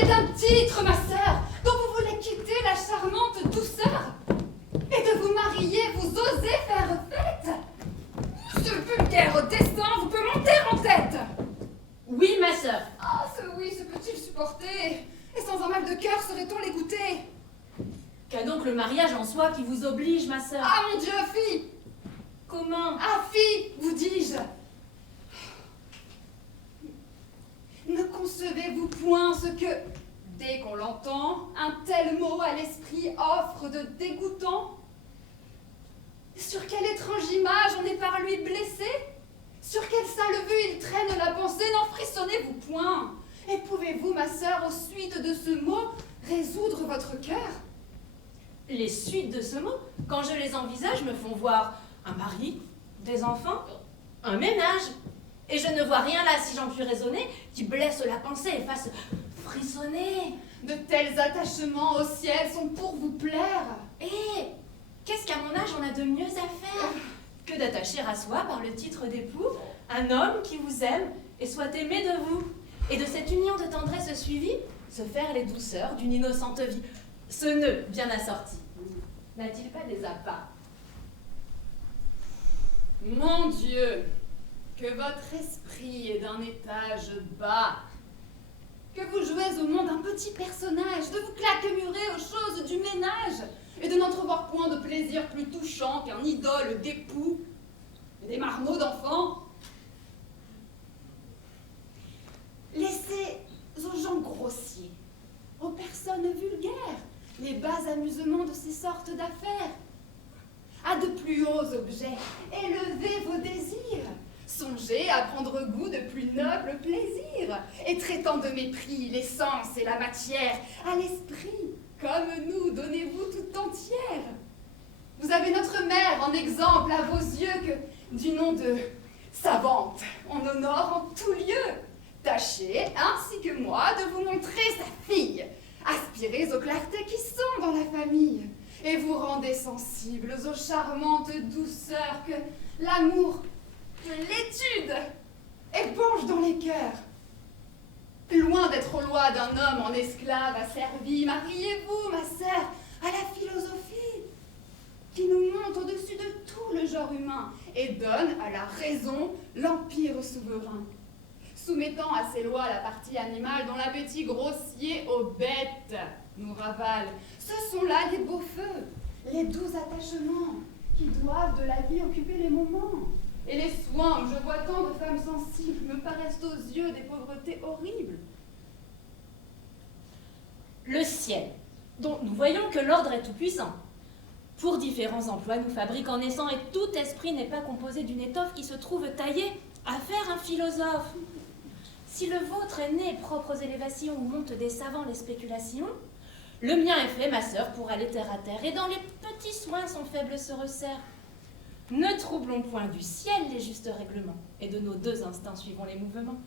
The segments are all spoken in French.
est d'un titre, ma sœur, dont vous voulez quitter la charmante douceur. Et de vous marier, vous osez faire fête. Ce vulgaire destin vous peut monter en tête. Oui, ma sœur. Ah, ce oui, se peut-il supporter? Et sans un mal de cœur, saurait-on l'écouter? Qu'a donc le mariage en soi qui vous oblige, ma sœur? Ah, mon Dieu, fille! Comment? Ah, fille, vous dis-je! Ne concevez-vous point ce que, dès qu'on l'entend, un tel mot à l'esprit offre de dégoûtant? Sur quelle étrange image on est par lui blessé? Sur quelle sale vue il traîne la pensée? N'en frissonnez-vous point? Et pouvez-vous, ma sœur, aux suites de ce mot, résoudre votre cœur? Les suites de ce mot, quand je les envisage, me font voir un mari, des enfants, un ménage. Et je ne vois rien là, si j'en puis raisonner, qui blesse la pensée et fasse frissonner. De tels attachements au ciel sont pour vous plaire. Et qu'est-ce qu'à mon âge on a de mieux à faire que d'attacher à soi, par le titre d'époux, un homme qui vous aime et soit aimé de vous, et de cette union de tendresse suivie, se faire les douceurs d'une innocente vie. Ce nœud bien assorti n'a-t-il pas des appâts? Mon Dieu, que votre esprit est d'un étage bas, que vous jouez au monde un petit personnage, de vous claquemurer aux choses du ménage, et de n'entrevoir point de plaisir plus touchant qu'un idole d'époux et des marmots d'enfants. Laissez aux gens grossiers, aux personnes vulgaires, les bas amusements de ces sortes d'affaires. À de plus hauts objets, élevez vos désirs. Songez à prendre goût de plus nobles plaisirs, et traitant de mépris l'essence et la matière, à l'esprit, comme nous, donnez-vous tout entière. Vous avez notre mère en exemple à vos yeux que, du nom de savante, on honore en tout lieu. Tâchez, ainsi que moi, de vous montrer sa fille. Aspirez aux clartés qui sont dans la famille, et vous rendez sensibles aux charmantes douceurs que l'amour, que l'étude épanche dans les cœurs. Loin d'être aux lois d'un homme en esclave asservi, mariez-vous, ma sœur, à la philosophie, qui nous monte au-dessus de tout le genre humain et donne à la raison l'empire souverain, soumettant à ses lois la partie animale dont l'appétit grossier aux bêtes nous ravale. Ce sont là les beaux feux, les doux attachements qui doivent de la vie occuper les moments. Et les soins où je vois tant de femmes sensibles me paraissent aux yeux des pauvretés horribles. Le ciel, dont nous voyons que l'ordre est tout-puissant. Pour différents emplois, nous fabrique en naissant, et tout esprit n'est pas composé d'une étoffe qui se trouve taillée à faire un philosophe. Si le vôtre est né propres élévations où montent des savants les spéculations, le mien est fait, ma sœur, pour aller terre à terre, et dans les petits soins son faible se resserre. Ne troublons point du ciel les justes règlements, et de nos deux instincts suivons les mouvements.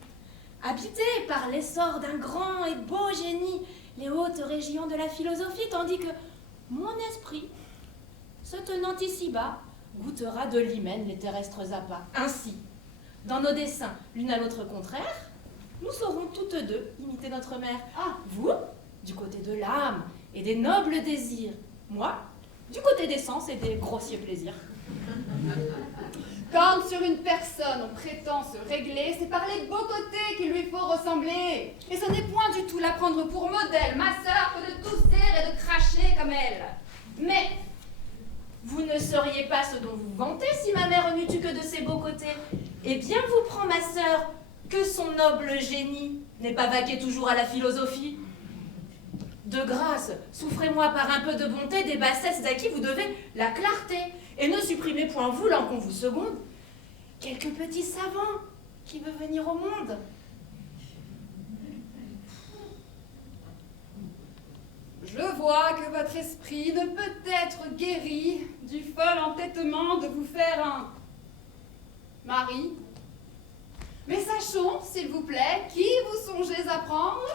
Habités par l'essor d'un grand et beau génie, les hautes régions de la philosophie, tandis que mon esprit, se tenant ici-bas, goûtera de l'hymen les terrestres appâts. Ainsi, dans nos desseins, l'une à l'autre contraire, nous saurons toutes deux imiter notre mère. Ah, Vous, du côté de l'âme et des nobles désirs. Moi, du côté des sens et des grossiers plaisirs. quand sur une personne on prétend se régler, c'est par les beaux côtés qu'il lui faut ressembler. Et ce n'est point du tout la prendre pour modèle, ma sœur, que de tousser et de cracher comme elle. Mais vous ne seriez pas ce dont vous vantez si ma mère n'eût eu que de ses beaux côtés. Eh bien, vous prend, ma sœur, que son noble génie n'est pas vaqué toujours à la philosophie. De grâce, souffrez-moi par un peu de bonté des bassesses à qui vous devez la clarté, et ne supprimez point voulant qu'on vous seconde quelque petit savant qui veut venir au monde. Je vois que votre esprit ne peut être guéri du fol entêtement de vous faire un mari. Mais sachons, s'il vous plaît, qui vous songez à prendre?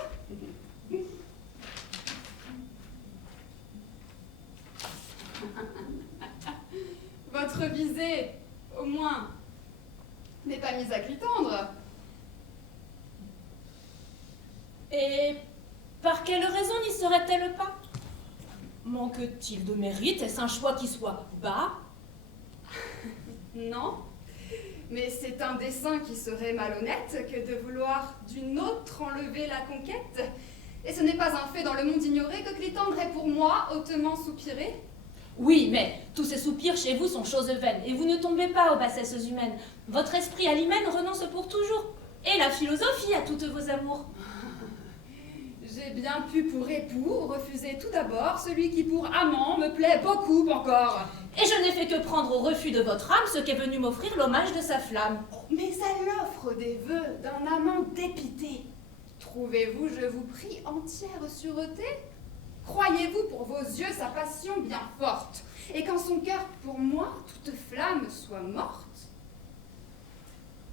Votre visée, au moins, n'est pas mise à clitandre. Et par Par quelle raison n'y serait-elle pas? Manque-t-il de mérite? Est-ce un choix qui soit bas? Non, mais c'est un dessein qui serait malhonnête que de vouloir d'une autre enlever la conquête. Et ce n'est pas un fait dans le monde ignoré que Clitandre est pour moi hautement soupiré. Oui, mais tous ces soupirs chez vous sont choses vaines, et vous ne tombez pas aux bassesses humaines. Votre esprit à l'hymen renonce pour toujours, et la philosophie à toutes vos amours. J'ai bien pu pour époux refuser tout d'abord celui qui pour amant me plaît beaucoup encore. Et je n'ai fait que prendre au refus de votre âme ce qu'est venu m'offrir l'hommage de sa flamme. Mais à l'offre des vœux d'un amant dépité, trouvez-vous, je vous prie, entière sûreté? Croyez-vous pour vos yeux sa passion bien forte, et qu'en son cœur pour moi toute flamme soit morte?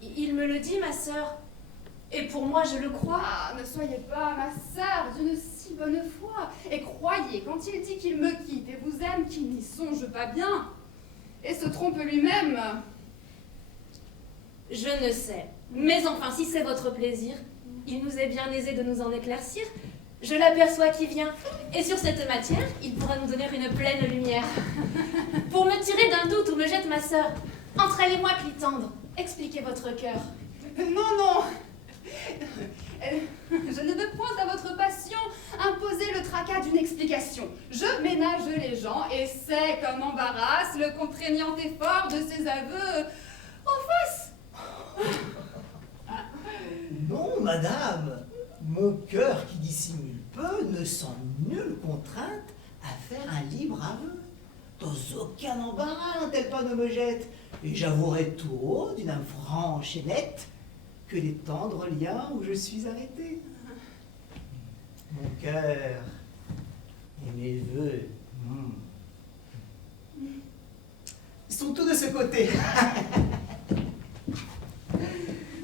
Il me le dit, ma sœur, et pour moi je le crois. Ah, ne soyez pas, ma sœur, d'une si bonne foi, et croyez, quand il dit qu'il me quitte et vous aime, qu'il n'y songe pas bien, et se trompe lui-même. Je ne sais, mais enfin, si c'est votre plaisir, il nous est bien aisé de nous en éclaircir. Je l'aperçois qui vient, et sur cette matière, il pourra nous donner une pleine lumière. Pour me tirer d'un doute où me jette ma sœur, entre elle et moi, Clitandre, expliquez votre cœur. Non, non, je ne veux point à votre passion imposer le tracas d'une explication. Je ménage les gens et sais comme embarrasse le contraignant effort de ses aveux en face. Non, madame, mon cœur qui dissimule peu ne sent nulle contrainte à faire un libre aveu. Dans aucun embarras un tel pas ne me jette, et j'avouerai tout haut, d'une âme franche et nette, que les tendres liens où je suis arrêté. Mon cœur et mes voeux sont tous de ce côté.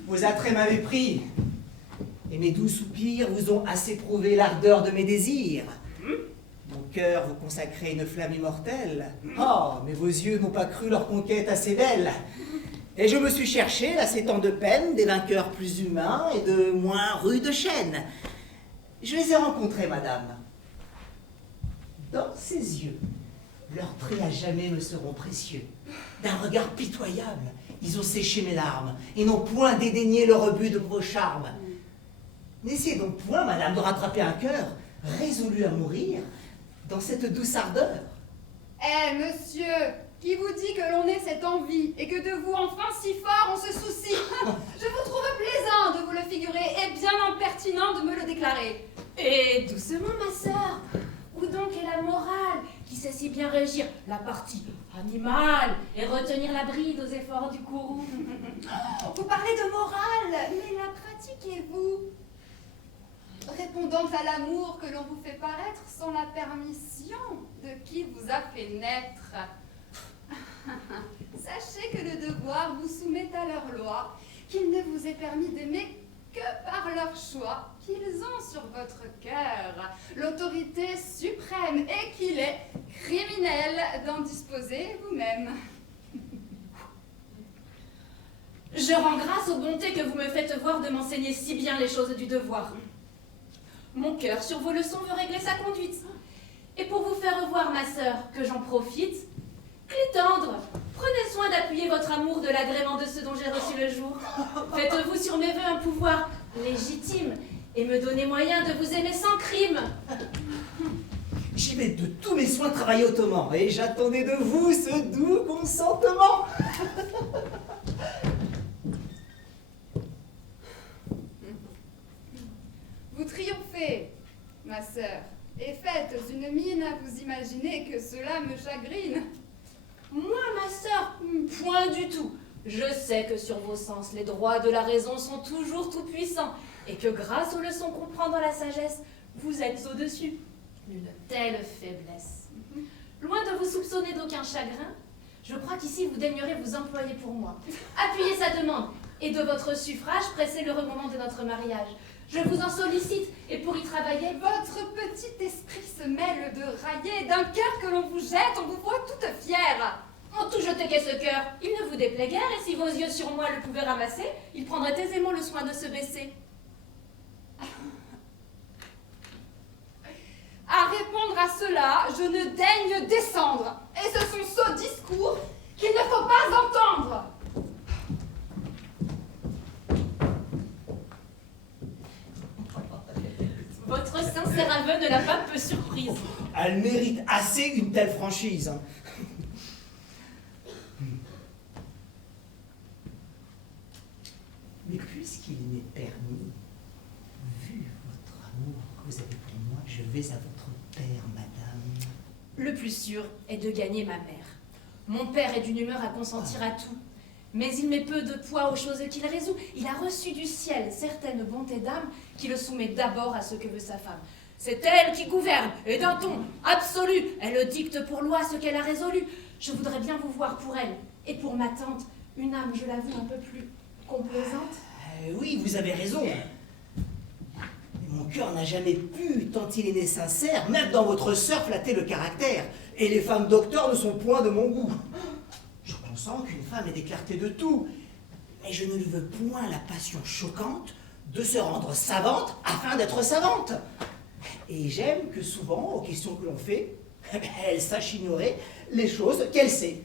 Vos attraits m'avaient pris, et mes doux soupirs vous ont assez prouvé l'ardeur de mes désirs. Mon cœur vous consacrait une flamme immortelle. Oh, mais vos yeux n'ont pas cru leur conquête assez belle. Et je me suis cherché, lassé tant de peine, des vainqueurs plus humains et de moins rudes chaînes. Je les ai rencontrés, madame. Dans ses yeux, leurs traits à jamais me seront précieux. D'un regard pitoyable, ils ont séché mes larmes et n'ont point dédaigné le rebut de vos charmes. N'essayez donc point, madame, de rattraper un cœur résolu à mourir dans cette douce ardeur. Eh, monsieur, qui vous dit que l'on ait cette envie et que de vous enfin si fort on se soucie? Je vous trouve plaisant de vous le figurer et bien impertinent de me le déclarer. Et doucement, ma sœur, où donc est la morale qui sait si bien régir la partie animale et retenir la bride aux efforts du courroux? Vous parlez de morale, mais la pratiquez-vous? Répondant à l'amour que l'on vous fait paraître sans la permission de qui vous a fait naître. Sachez que le devoir vous soumet à leur loi, qu'il ne vous est permis d'aimer que par leur choix, qu'ils ont sur votre cœur l'autorité suprême et qu'il est criminel d'en disposer vous-même. Je rends grâce aux bontés que vous me faites voir de m'enseigner si bien les choses du devoir. Mon cœur, sur vos leçons, veut régler sa conduite. Et pour vous faire voir, ma sœur, que j'en profite, Clitandre, prenez soin d'appuyer votre amour de l'agrément de ce dont j'ai reçu le jour. Faites-vous sur mes vœux un pouvoir légitime et me donnez moyen de vous aimer sans crime. J'y vais de tous mes soins travailler autrement, et j'attendais de vous ce doux consentement. Vous triomphez, ma sœur, et faites une mine à vous imaginer que cela me chagrine. Moi, ma sœur, point du tout. Je sais que sur vos sens, les droits de la raison sont toujours tout-puissants, et que grâce aux leçons qu'on prend dans la sagesse, vous êtes au-dessus d'une telle faiblesse. Loin de vous soupçonner d'aucun chagrin, je crois qu'ici vous daignerez vous employer pour moi. Appuyez sa demande, et de votre suffrage, pressez le moment de notre mariage. Je vous en sollicite, et pour y travailler, Votre petit esprit se mêle de railler, d'un cœur que l'on vous jette, on vous voit toute fière. en tout jeté qu'est ce cœur, il ne vous déplaît guère, et si vos yeux sur moi le pouvaient ramasser, il prendrait aisément le soin de se baisser. cela, je ne daigne descendre. Et ce sont ce discours qu'il ne faut pas entendre. Votre sincère aveu ne l'a pas peu surprise. Elle mérite assez une telle franchise. Hein. Mais puisqu'il m'est permis, vu votre amour que vous avez pour moi, je vais à votre père, madame. Le plus sûr est de gagner ma mère. Mon père est d'une humeur à consentir à tout, mais il met peu de poids aux choses qu'il résout. Il a reçu du ciel certaines bontés d'âme qui le soumet d'abord à ce que veut sa femme. C'est elle qui gouverne, et d'un ton absolu. Elle dicte pour loi ce qu'elle a résolu. Je voudrais bien vous voir pour elle, et pour ma tante, une âme, je l'avoue, un peu plus complaisante. Oui, vous avez raison. Mais mon cœur n'a jamais pu, tant il est né sincère, même dans votre sœur, flatter le caractère. Et les femmes docteurs ne sont point de mon goût. Je consens qu'une femme ait des clartés de tout, mais je ne lui veux point la passion choquante de se rendre savante afin d'être savante. Et j'aime que souvent, aux questions que l'on fait, elle sache ignorer les choses qu'elle sait.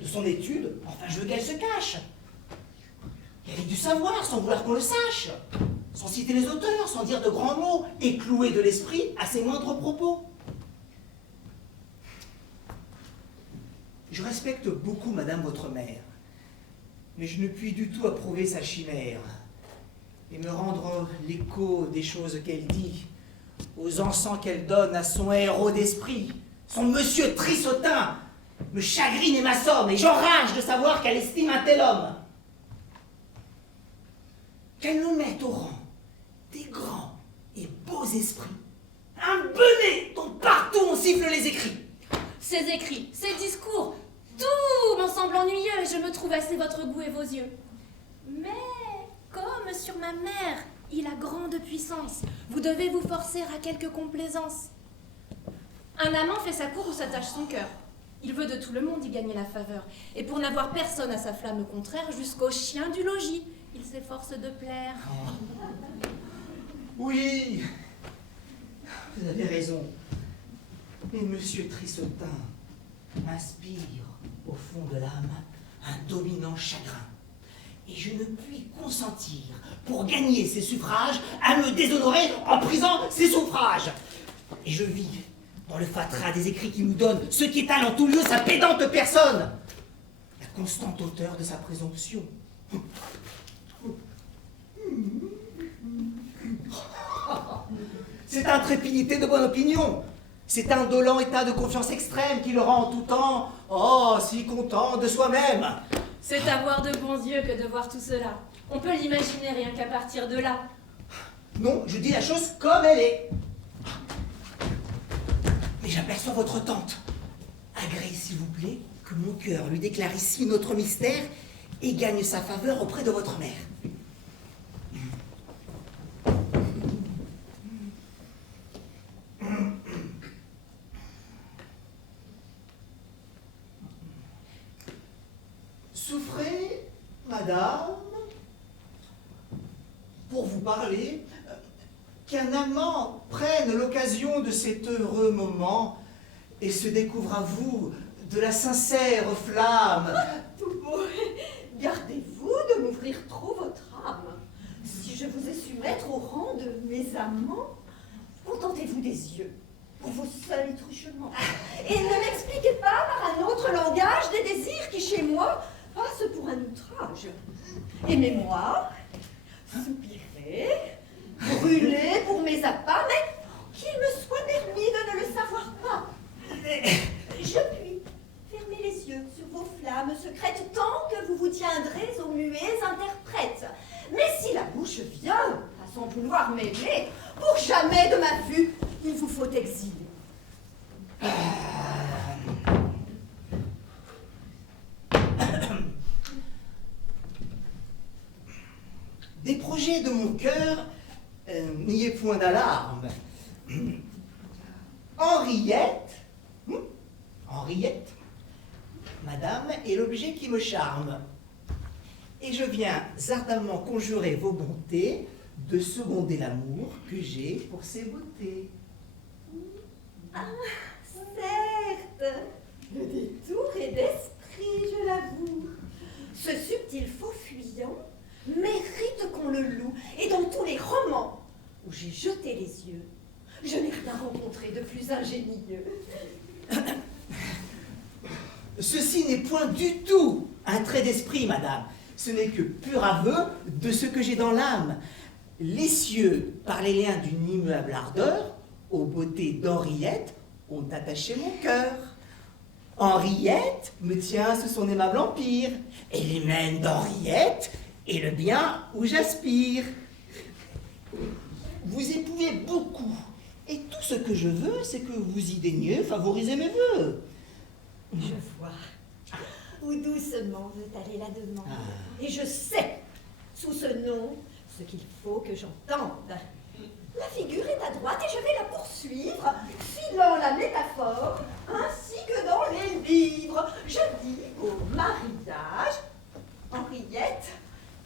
De son étude, enfin je veux qu'elle se cache. Qu'elle ait du savoir sans vouloir qu'on le sache. Sans citer les auteurs, sans dire de grands mots, et clouer de l'esprit à ses moindres propos. Je respecte beaucoup madame votre mère, mais je ne puis du tout approuver sa chimère, et me rendre l'écho des choses qu'elle dit, aux encens qu'elle donne à son héros d'esprit, son monsieur Trissotin, me chagrine et m'assomme, et j'enrage de savoir qu'elle estime un tel homme. Qu'elle nous mette au rang des grands et beaux esprits, un bonnet dont partout on siffle les écrits. Ces écrits, ces discours, tout m'en semble ennuyeux et je me trouve assez votre goût et vos yeux. Mais, comme sur ma mère, il a grande puissance, vous devez vous forcer à quelque complaisance. Un amant fait sa cour où s'attache son cœur. Il veut de tout le monde y gagner la faveur. Et pour n'avoir personne à sa flamme contraire, jusqu'au chien du logis, il s'efforce de plaire. Oui, vous avez raison. Mais monsieur Trissotin m'inspire au fond de l'âme un dominant chagrin. Et je ne puis consentir, pour gagner ses suffrages, à me déshonorer en prisant ses suffrages. Et je vis dans le fatras des écrits qui nous donnent ce qui étale en tout lieu sa pédante personne, la constante hauteur de sa présomption. C'est intrépidité de bonne opinion. C'est un dolent état de confiance extrême qui le rend en tout temps, oh, si content de soi-même. C'est avoir de bons yeux que de voir tout cela. On peut l'imaginer rien qu'à partir de là. Non, je dis la chose comme elle est. Mais j'aperçois votre tante. Agréez, s'il vous plaît, que mon cœur lui déclare ici notre mystère et gagne sa faveur auprès de votre mère. Souffrez, madame, pour vous parler, qu'un amant prenne l'occasion de cet heureux moment et se découvre à vous de la sincère flamme. Gardez-vous de m'ouvrir trop votre âme. Si je vous ai su mettre au rang de mes amants, contentez-vous des yeux pour vos seuls truchements. Et ne m'expliquez pas par un autre langage des désirs qui, chez moi, passent pour un outrage. Aimez-moi, soupirez, brûlez pour mes appas, mais qu'il me soit permis de ne le savoir pas. Je puis fermer les yeux sur vos flammes secrètes tant que vous vous tiendrez aux muets interprètes. Mais si la bouche vient à son vouloir m'aimer, pour jamais de ma vue, il vous faut exiler. Des projets de mon cœur, n'y ait point d'alarme. Henriette, madame, est l'objet qui me charme. Et je viens ardemment conjurer vos bontés de seconder l'amour que j'ai pour ces beautés. Ah, Certes, le détour est d'esprit, je l'avoue. Ce subtil faux fuyant mérite qu'on le loue, et dans tous les romans où j'ai jeté les yeux, je n'ai rien rencontré de plus ingénieux. Ceci n'est point du tout un trait d'esprit, madame. Ce n'est que pur aveu de ce que j'ai dans l'âme. Les cieux, par les liens d'une immuable ardeur, aux beautés d'Henriette, ont attaché mon cœur. Henriette me tient sous son aimable empire, et l'hymen d'Henriette est le bien où j'aspire. Vous épouvez beaucoup, et tout ce que je veux, c'est que vous y daigniez favoriser mes vœux. Je vois où doucement veut aller la demande. Et je sais, sous ce nom, ce qu'il faut que j'entende. La figure est à droite et je vais la poursuivre, filant la métaphore, ainsi que dans les livres. Je dis au mariage, Henriette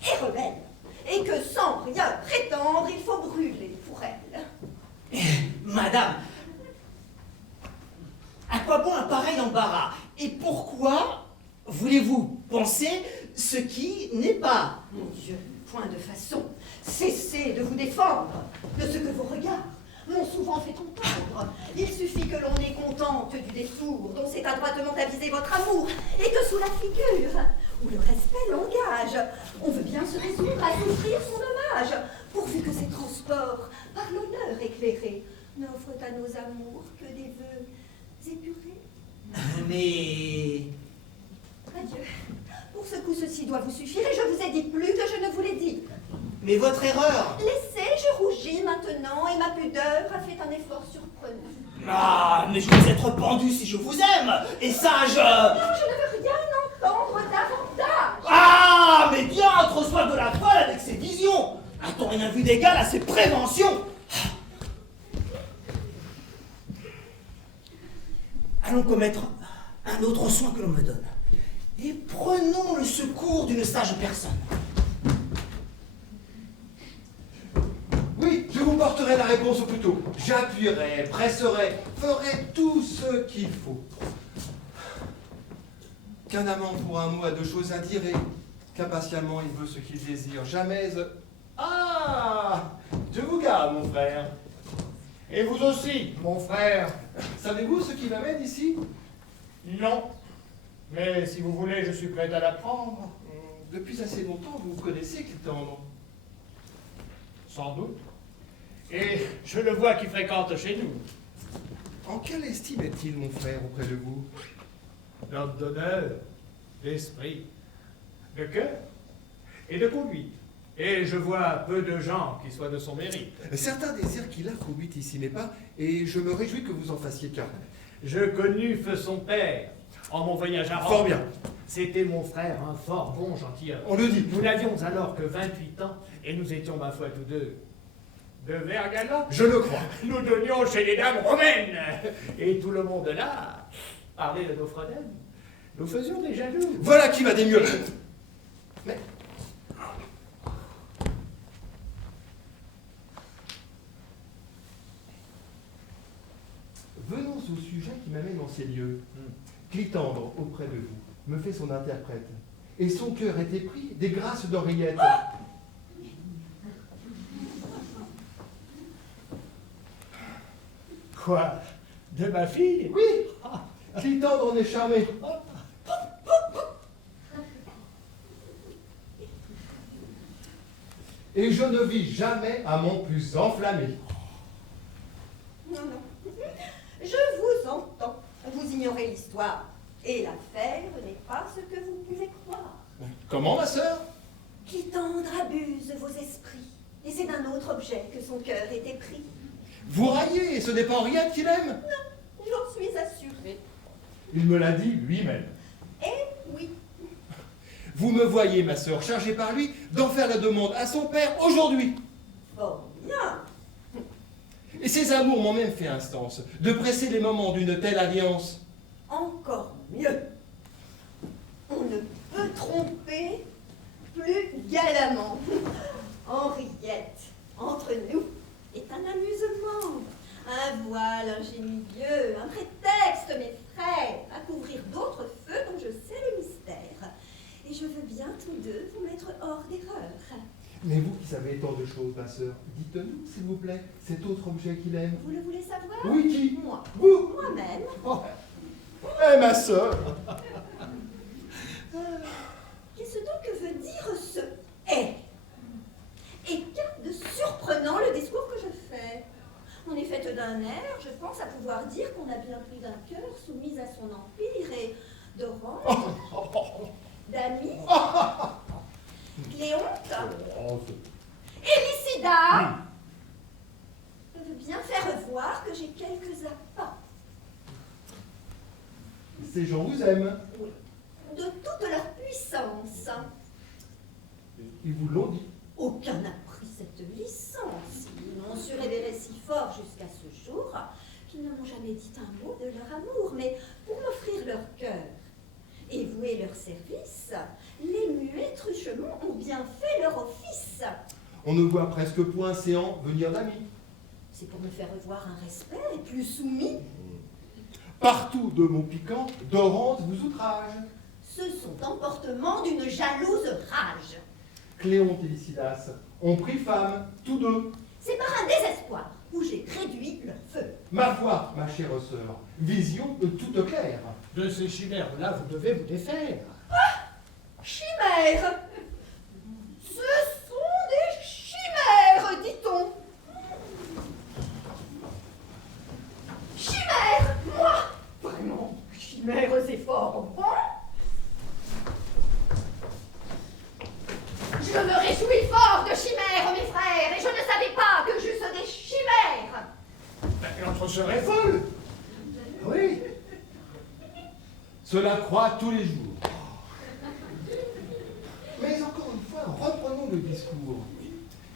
est rebelle, et que sans rien prétendre, il faut brûler pour elle. Madame, à quoi bon un pareil embarras? Et pourquoi voulez-vous penser ce qui n'est pas? Mon Dieu, point de façon. Cessez de vous défendre de ce que vos regards m'ont souvent fait entendre. Il suffit que l'on ait contente du détour dont s'est adroitement avisé votre amour, et que sous la figure où le respect l'engage, on veut bien se résoudre à souffrir son hommage, pourvu que ces transports, par l'honneur éclairé, n'offrent à nos amours que des vœux épurés. Mais... Adieu. Pour ce coup, ceci doit vous suffire, et je vous ai dit plus que je ne vous l'ai dit. Mais votre erreur... Laissez, je rougis maintenant, et ma pudeur a fait un effort surprenant. Ah, mais je vais être pendu si je vous aime. Et ça, je... Non, je ne veux rien entendre davantage. Ah, mais diantre, soit de la folle avec ses visions. A-t-on rien vu d'égal à ses préventions? Allons commettre un autre soin que l'on me donne. Et prenons le secours d'une sage personne. Oui, je vous porterai la réponse au plus tôt. J'appuierai, presserai, ferai tout ce qu'il faut. Qu'un amant pour un mot a deux choses à dire et qu'impatiemment il veut ce qu'il désire. Jamais... Ah! Je vous garde, mon frère. Et vous aussi, mon frère. Savez-vous ce qui m'amène ici? Non. Mais si vous voulez, je suis prêt à l'apprendre. Depuis assez longtemps, vous connaissez Clitandre. Sans doute. Et je le vois qui fréquente chez nous. En quelle estime est-il, mon frère, auprès de vous? L'homme d'honneur, d'esprit, de cœur et de conduite. Et je vois peu de gens qui soient de son mérite. Certains désirent qu'il affrobuite ici mes pas, et je me réjouis que vous en fassiez cas. Je connus feu son père en mon voyage à Rome. Fort bien. C'était mon frère, un fort bon gentilhomme. On le dit. Nous n'avions alors que 28 ans, et nous étions, ma foi, tous deux de verts galants. Je le crois. Nous donnions chez les dames romaines, et tout le monde là parlait de nos fredèmes. Nous faisions des jaloux. Voilà qui va des mieux. Mais... venons au sujet qui m'amène en ces lieux. Clitandre, auprès de vous, me fait son interprète. Et son cœur est épris des grâces d'Henriette. Quoi? De ma fille? Oui, Clitandre en est charmé. Et je ne vis jamais amant plus enflammé. Non, non. Je vous entends. Vous ignorez l'histoire. Et l'affaire n'est pas ce que vous pouvez croire. Comment, ma sœur? Clitandre abuse vos esprits. Et c'est d'un autre objet que son cœur est épris. Vous raillez, ce n'est pas Henriette qu'il aime? Non, j'en suis assurée. Il me l'a dit lui-même. Eh oui. Vous me voyez, ma sœur, chargée par lui d'en faire la demande à son père aujourd'hui. Fort bien. Et ses amours m'ont même fait instance de presser les moments d'une telle alliance. Encore mieux. On ne peut tromper plus galamment. Henriette, entre nous, est un amusement, un voile ingénieux, un prétexte Mais vous qui savez tant de choses, ma sœur, dites-nous, s'il vous plaît, cet autre objet qu'il aime. Vous le voulez savoir? Oui, qui? Moi. Vous? Moi-même. Oh. Eh, ma sœur! Qu'est-ce donc que veut dire ce « est » Et qu'a de surprenant le discours que je fais? On est faite d'un air, je pense à pouvoir dire qu'on a bien plus d'un cœur soumis à son empire et d'orange, d'amis, Cléonte, Hélicida veut bien faire voir que j'ai quelques appas. Ces gens vous aiment. Oui, de toute leur puissance. Ils vous l'ont dit. Aucun n'a pris cette licence. Ils m'ont su révéler si fort jusqu'à ce jour qu'ils ne m'ont jamais dit un mot de leur amour, mais pour m'offrir leur cœur et vouer leur service, les muets truchements ont bien fait leur office. On ne voit presque point séant venir d'amis. C'est pour me faire voir un respect et plus soumis. Partout de mots piquants, Dorante vous outrage. Ce sont emportements d'une jalouse rage. Cléonte et Lycidas ont pris femme, tous deux. C'est par un désespoir où j'ai réduit leur feu. Ma foi, ma chère sœur, vision toute claire. De ces chimères-là, vous devez vous défaire. Chimères! Ce sont des chimères, dit-on. Chimères! Moi! Vraiment, chimères et fort bon. Je me réjouis fort de chimères, mes frères, et je ne savais pas que j'eusse des chimères. Notre sœur est folle. Oui. Cela croît tous les jours. Mais encore une fois, reprenons le discours.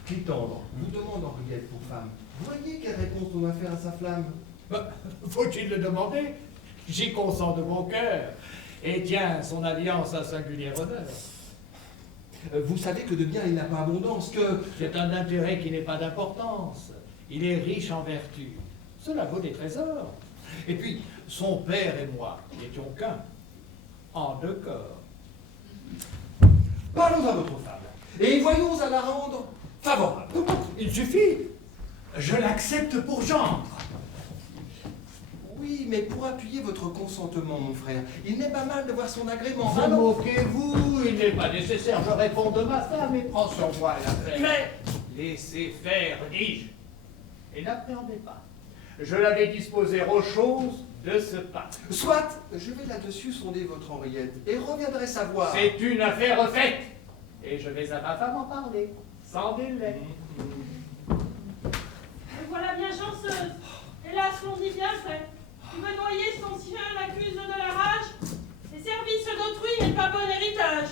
Clitandre vous demande Henriette pour femme. Voyez quelle réponse on va faire à sa flamme. Faut-il le demander? J'y consens de mon cœur. Et tiens, son alliance a singulier honneur. Vous savez que de bien il n'a pas abondance, que... C'est un intérêt qui n'est pas d'importance. Il est riche en vertu. Cela vaut des trésors. Et puis, son père et moi n'étions qu'un, en deux corps. Parlons à votre femme, et voyons à la rendre favorable. Il suffit. Je l'accepte pour gendre. Oui, mais pour appuyer votre consentement, mon frère, il n'est pas mal de voir son agrément. Vous moquez-vous, il n'est pas nécessaire, je réponds de ma femme et prends sur moi l'affaire. Mais laissez faire, dis-je, et n'appréhendez pas. Je l'avais disposé aux choses de ce pas. Soit, je vais là-dessus sonder votre Henriette, et reviendrai savoir... C'est une affaire faite, et je vais à ma femme en parler, sans délai. Me voilà bien chanceuse. Hélas, l'on dit bien fait. Me noyer son sien l'accuse de la rage. Les services d'autrui n'est pas bon héritage.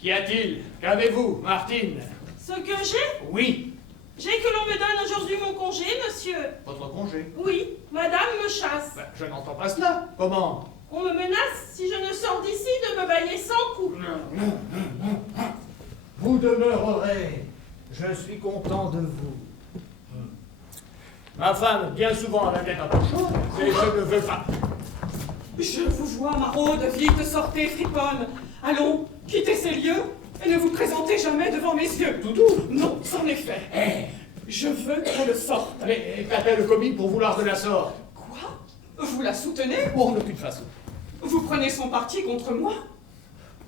Qu'y a-t-il? Qu'avez-vous, Martine? Ce que j'ai, Oui. j'ai que l'on me donne aujourd'hui mon congé, monsieur. Votre congé? Oui, madame me chasse. Je n'entends pas cela. Comment? On me menace, si je ne sors d'ici, de me bailler sans coup. Vous demeurerez. Je suis content de vous. Ma femme, bien souvent, a la tête un peu chaude, mais je ne veux pas. Je vous vois, maraude, vite sortez, friponne. Allons, quittez ces lieux et ne vous présentez jamais devant mes yeux. Doudou. Non, c'en est fait. Je veux qu'elle sorte. Mais qu'a-t-elle commis pour vouloir de la sorte? Quoi? Vous la soutenez? En aucune façon. Vous prenez son parti contre moi?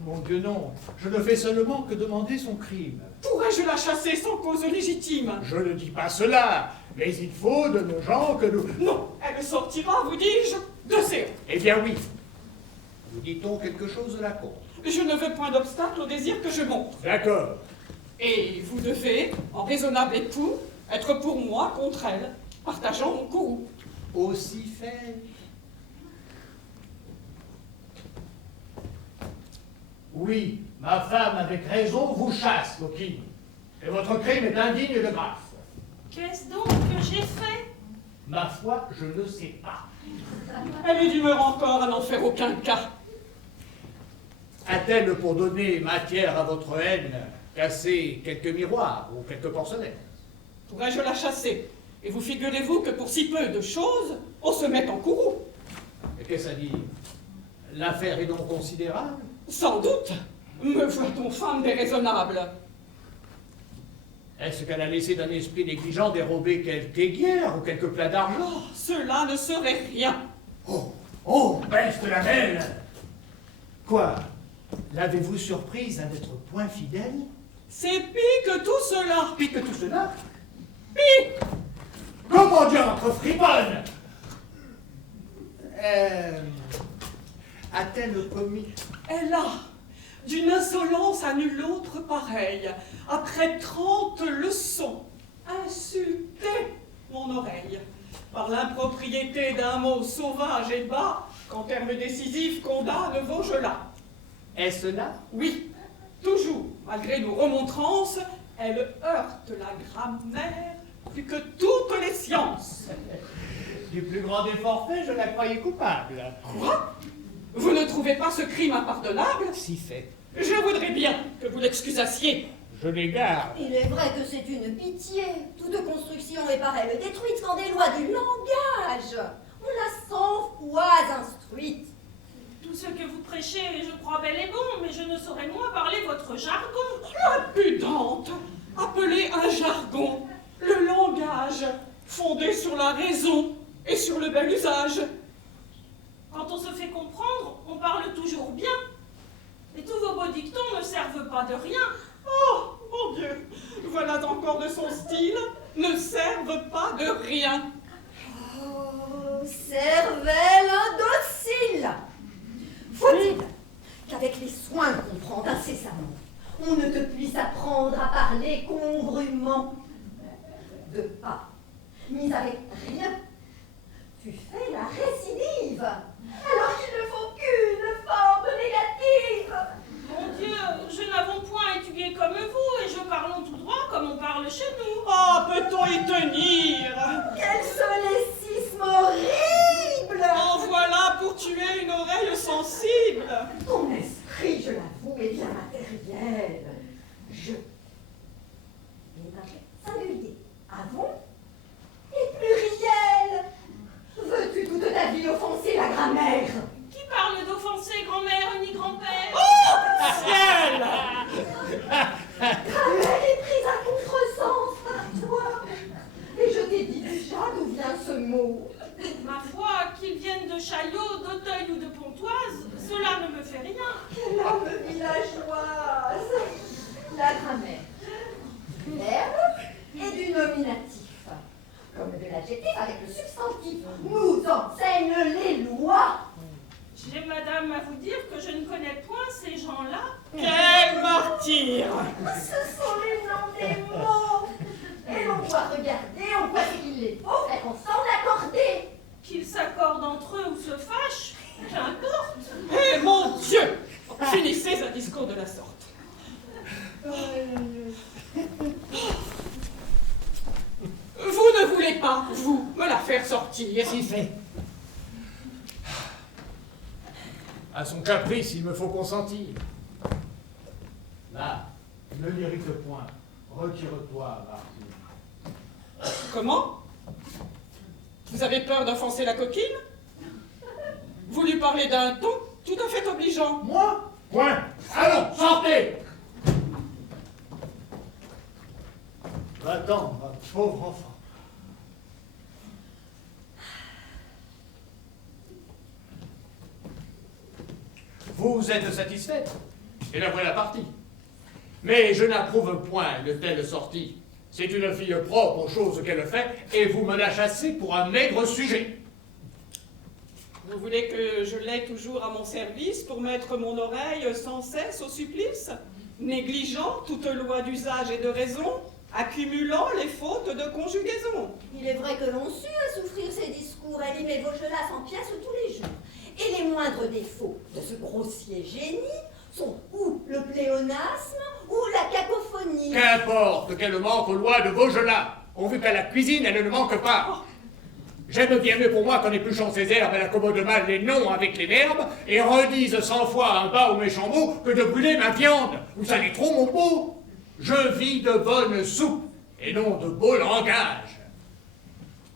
Mon Dieu, non. Je ne fais seulement que demander son crime. Pourrais-je la chasser sans cause légitime? Je ne dis pas cela, mais il faut de nos gens que nous... Non, elle sortira, vous dis-je, de ses... Eh bien oui. Nous dit-on quelque chose de la cause? Je ne veux point d'obstacle au désir que je montre. D'accord. Et vous devez, en raisonnable époux, être pour moi contre elle, partageant mon courroux. Aussi fait. Oui, ma femme, avec raison, vous chasse, coquine. Et votre crime est indigne de grâce. Qu'est-ce donc que j'ai fait? Ma foi, je ne sais pas. Elle est d'humeur encore à n'en faire aucun cas. A-t-elle, pour donner matière à votre haine, cassé quelques miroirs ou quelques porcelaines? Pourrais-je la chasser? Et vous figurez-vous que pour si peu de choses, on se met en courroux? Et qu'est-ce à dire? L'affaire est donc considérable? Sans doute. Me voit-on femme déraisonnable? Est-ce qu'elle a laissé d'un esprit négligent dérober quelques aiguières ou quelques plats d'argent? Cela ne serait rien. Oh, peste la belle! Quoi? L'avez-vous surprise à n'être point fidèle? C'est pis que tout cela. Pis que tout cela? Pis. Comment diantre, friponne? A-t-elle commis? Elle a, d'une insolence à nulle autre pareille, après 30 leçons, insulté mon oreille, par l'impropriété d'un mot sauvage et bas, qu'en termes décisifs condamne Vaugelas. Est-ce là? Oui, toujours, malgré nos remontrances, elle heurte la grammaire plus que toutes les sciences. Du plus grand des forfaits, je la croyais coupable. Quoi? Vous ne trouvez pas ce crime impardonnable? Si fait. Je voudrais bien que vous l'excusassiez. Je l'égare. Il est vrai que c'est une pitié. Toute construction est par elle détruite quand des lois du langage. On l'a 100 fois instruite. Tout ce que vous prêchez, je crois bel et bon, mais je ne saurais moins parler votre jargon. Impudente! Appelez un jargon le langage fondé sur la raison et sur le bel usage. Quand on se fait comprendre, on parle toujours bien. Et tous vos beaux dictons ne servent pas de rien. Oh, mon Dieu, voilà encore de son style, ne servent pas de rien. Oh, cervelle indocile! Faut-il qu'avec les soins qu'on prend incessamment, on ne te puisse apprendre à parler congrument? De pas, mis avec rien, tu fais la récidive, alors qu'il ne faut qu'une forme négative. Mon Dieu, je n'avons point étudié comme vous, et je parlons tout droit comme on parle chez nous. Ah, peut-on y tenir? Quel solécisme horrible! En voilà pour tuer une oreille sensible. Ton esprit, je l'avoue, est bien matériel. Je. Mais un singulier, avant et pluriel. Veux-tu toute ta vie offenser la grammaire? Qui parle d'offenser grand-mère ni grand-père? Ciel! Grammaire est prise à contresens par toi. Et je t'ai dit déjà d'où vient ce mot. Ma foi, qu'ils viennent de Chaillot, d'Auteuil ou de Pontoise, cela ne me fait rien. Quelle âme villageoise! La grammaire, du verbe et du nominatif, comme de l'adjectif avec le substantif, nous enseignent les lois. J'ai, madame, à vous dire que je ne connais point ces gens-là. Quel martyr! Ce sont les noms des mots. Et l'on doit regarder en quoi c'est qu'il les faut faire ensemble accorder. Qu'ils s'accordent entre eux ou se fâchent, qu'importe. Eh mon Dieu! Finissez un discours de la sorte. Vous ne voulez pas, vous, me la faire sortir. Si fait. À son caprice, il me faut consentir. Là, ne l'irrite point. Retire-toi, Marty. Comment? Vous avez peur d'offenser la coquine? Vous lui parlez d'un ton tout à fait obligeant. Moi? Point. Allons, sortez! Va-t'en, ma pauvre enfant. Vous êtes satisfaite, et la voilà partie. Mais je n'approuve point de telles sorties. C'est une fille propre aux choses qu'elle fait, et vous me la chassez pour un maigre sujet. Vous voulez que je l'aie toujours à mon service pour mettre mon oreille sans cesse au supplice, négligeant toute loi d'usage et de raison, accumulant les fautes de conjugaison? Il est vrai que l'on sut à souffrir ces discours, elle y met Vaugelas en pièces tous les jours. Et les moindres défauts de ce grossier génie sont ou le pléonasme ou la cacophonie. Qu'importe qu'elle manque aux lois de Vaugelas, pourvu qu'à la cuisine, elle ne manque pas. J'aime bien mieux pour moi qu'en épluchant ses herbes, elle accommode mal les noms avec les verbes et redise 100 fois un bas ou méchant mot que de brûler ma viande. Vous savez trop mon pot. Je vis de bonne soupe et non de beau langage.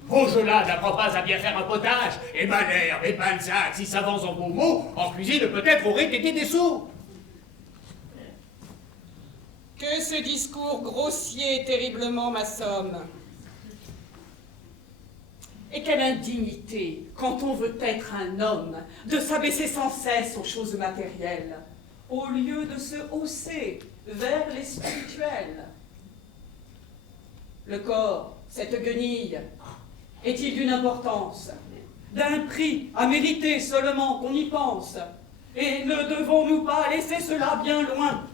Vaugelas n'apprend pas à bien faire un potage, et Malherbe et Balzac, si savants en beaux mots, en cuisine peut-être auraient été des sots. Que ce discours grossier terriblement m'assomme. Et quelle indignité, quand on veut être un homme, de s'abaisser sans cesse aux choses matérielles, au lieu de se hausser vers les spirituels. Le corps, cette guenille, est-il d'une importance, d'un prix à mériter seulement qu'on y pense? Et ne devons-nous pas laisser cela bien loin?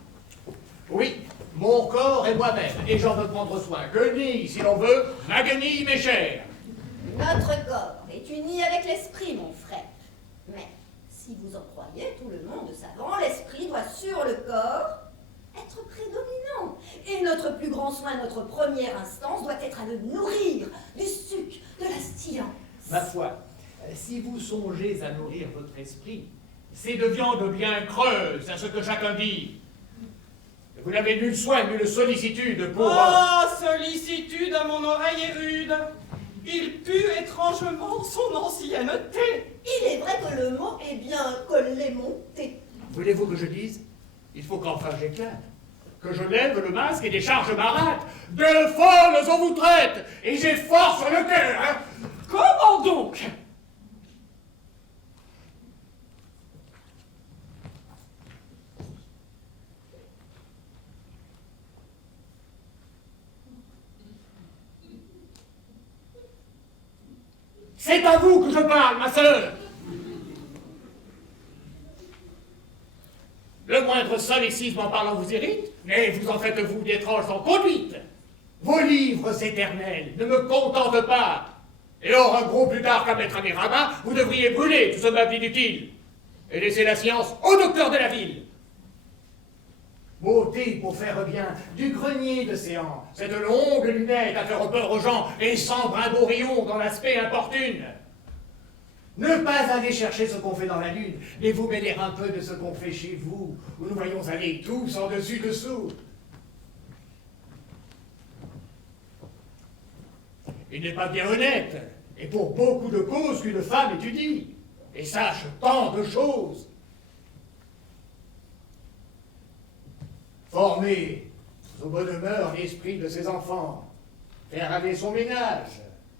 Oui, mon corps et moi-même, et j'en veux prendre soin. Guenille, si l'on veut, ma guenille m'est chère. Notre corps est uni avec l'esprit, mon frère. Mais si vous en croyez tout le monde savant, l'esprit doit sur le corps être prédominant. Et notre plus grand soin, notre première instance, doit être à le nourrir du suc, de la science. Ma foi, si vous songez à nourrir votre esprit, c'est de viande bien creuse, à ce que chacun dit. Vous n'avez nul soin, nulle sollicitude pour... Ah, sollicitude à mon oreille est rude. Il pue étrangement son ancienneté. Il est vrai que le mot est bien collé monté. Voulez-vous que je dise? Il faut qu'enfin j'éclate, que je lève le masque et décharge ma rate. De folles on vous traite, et j'ai fort sur le cœur, hein. Comment donc? C'est à vous que je parle, ma sœur. Le moindre solécisme en parlant vous irrite, mais vous en faites-vous d'étranges en conduite. Vos livres éternels ne me contentent pas. Et or, un gros plus tard qu'à mettre à mes rabats, vous devriez brûler tout ce meuble inutile et laisser la science au docteur de la ville. Beauté pour faire bien du grenier de séant, cette longue lunette à faire peur aux gens et sans brimborion dans l'aspect importune. Ne pas aller chercher ce qu'on fait dans la lune, mais vous mêler un peu de ce qu'on fait chez vous, où nous voyons aller tous en dessus-dessous. Il n'est pas bien honnête, et pour beaucoup de causes qu'une femme étudie, et sache tant de choses. Former aux bonnes mœurs l'esprit de ses enfants, faire aller son ménage,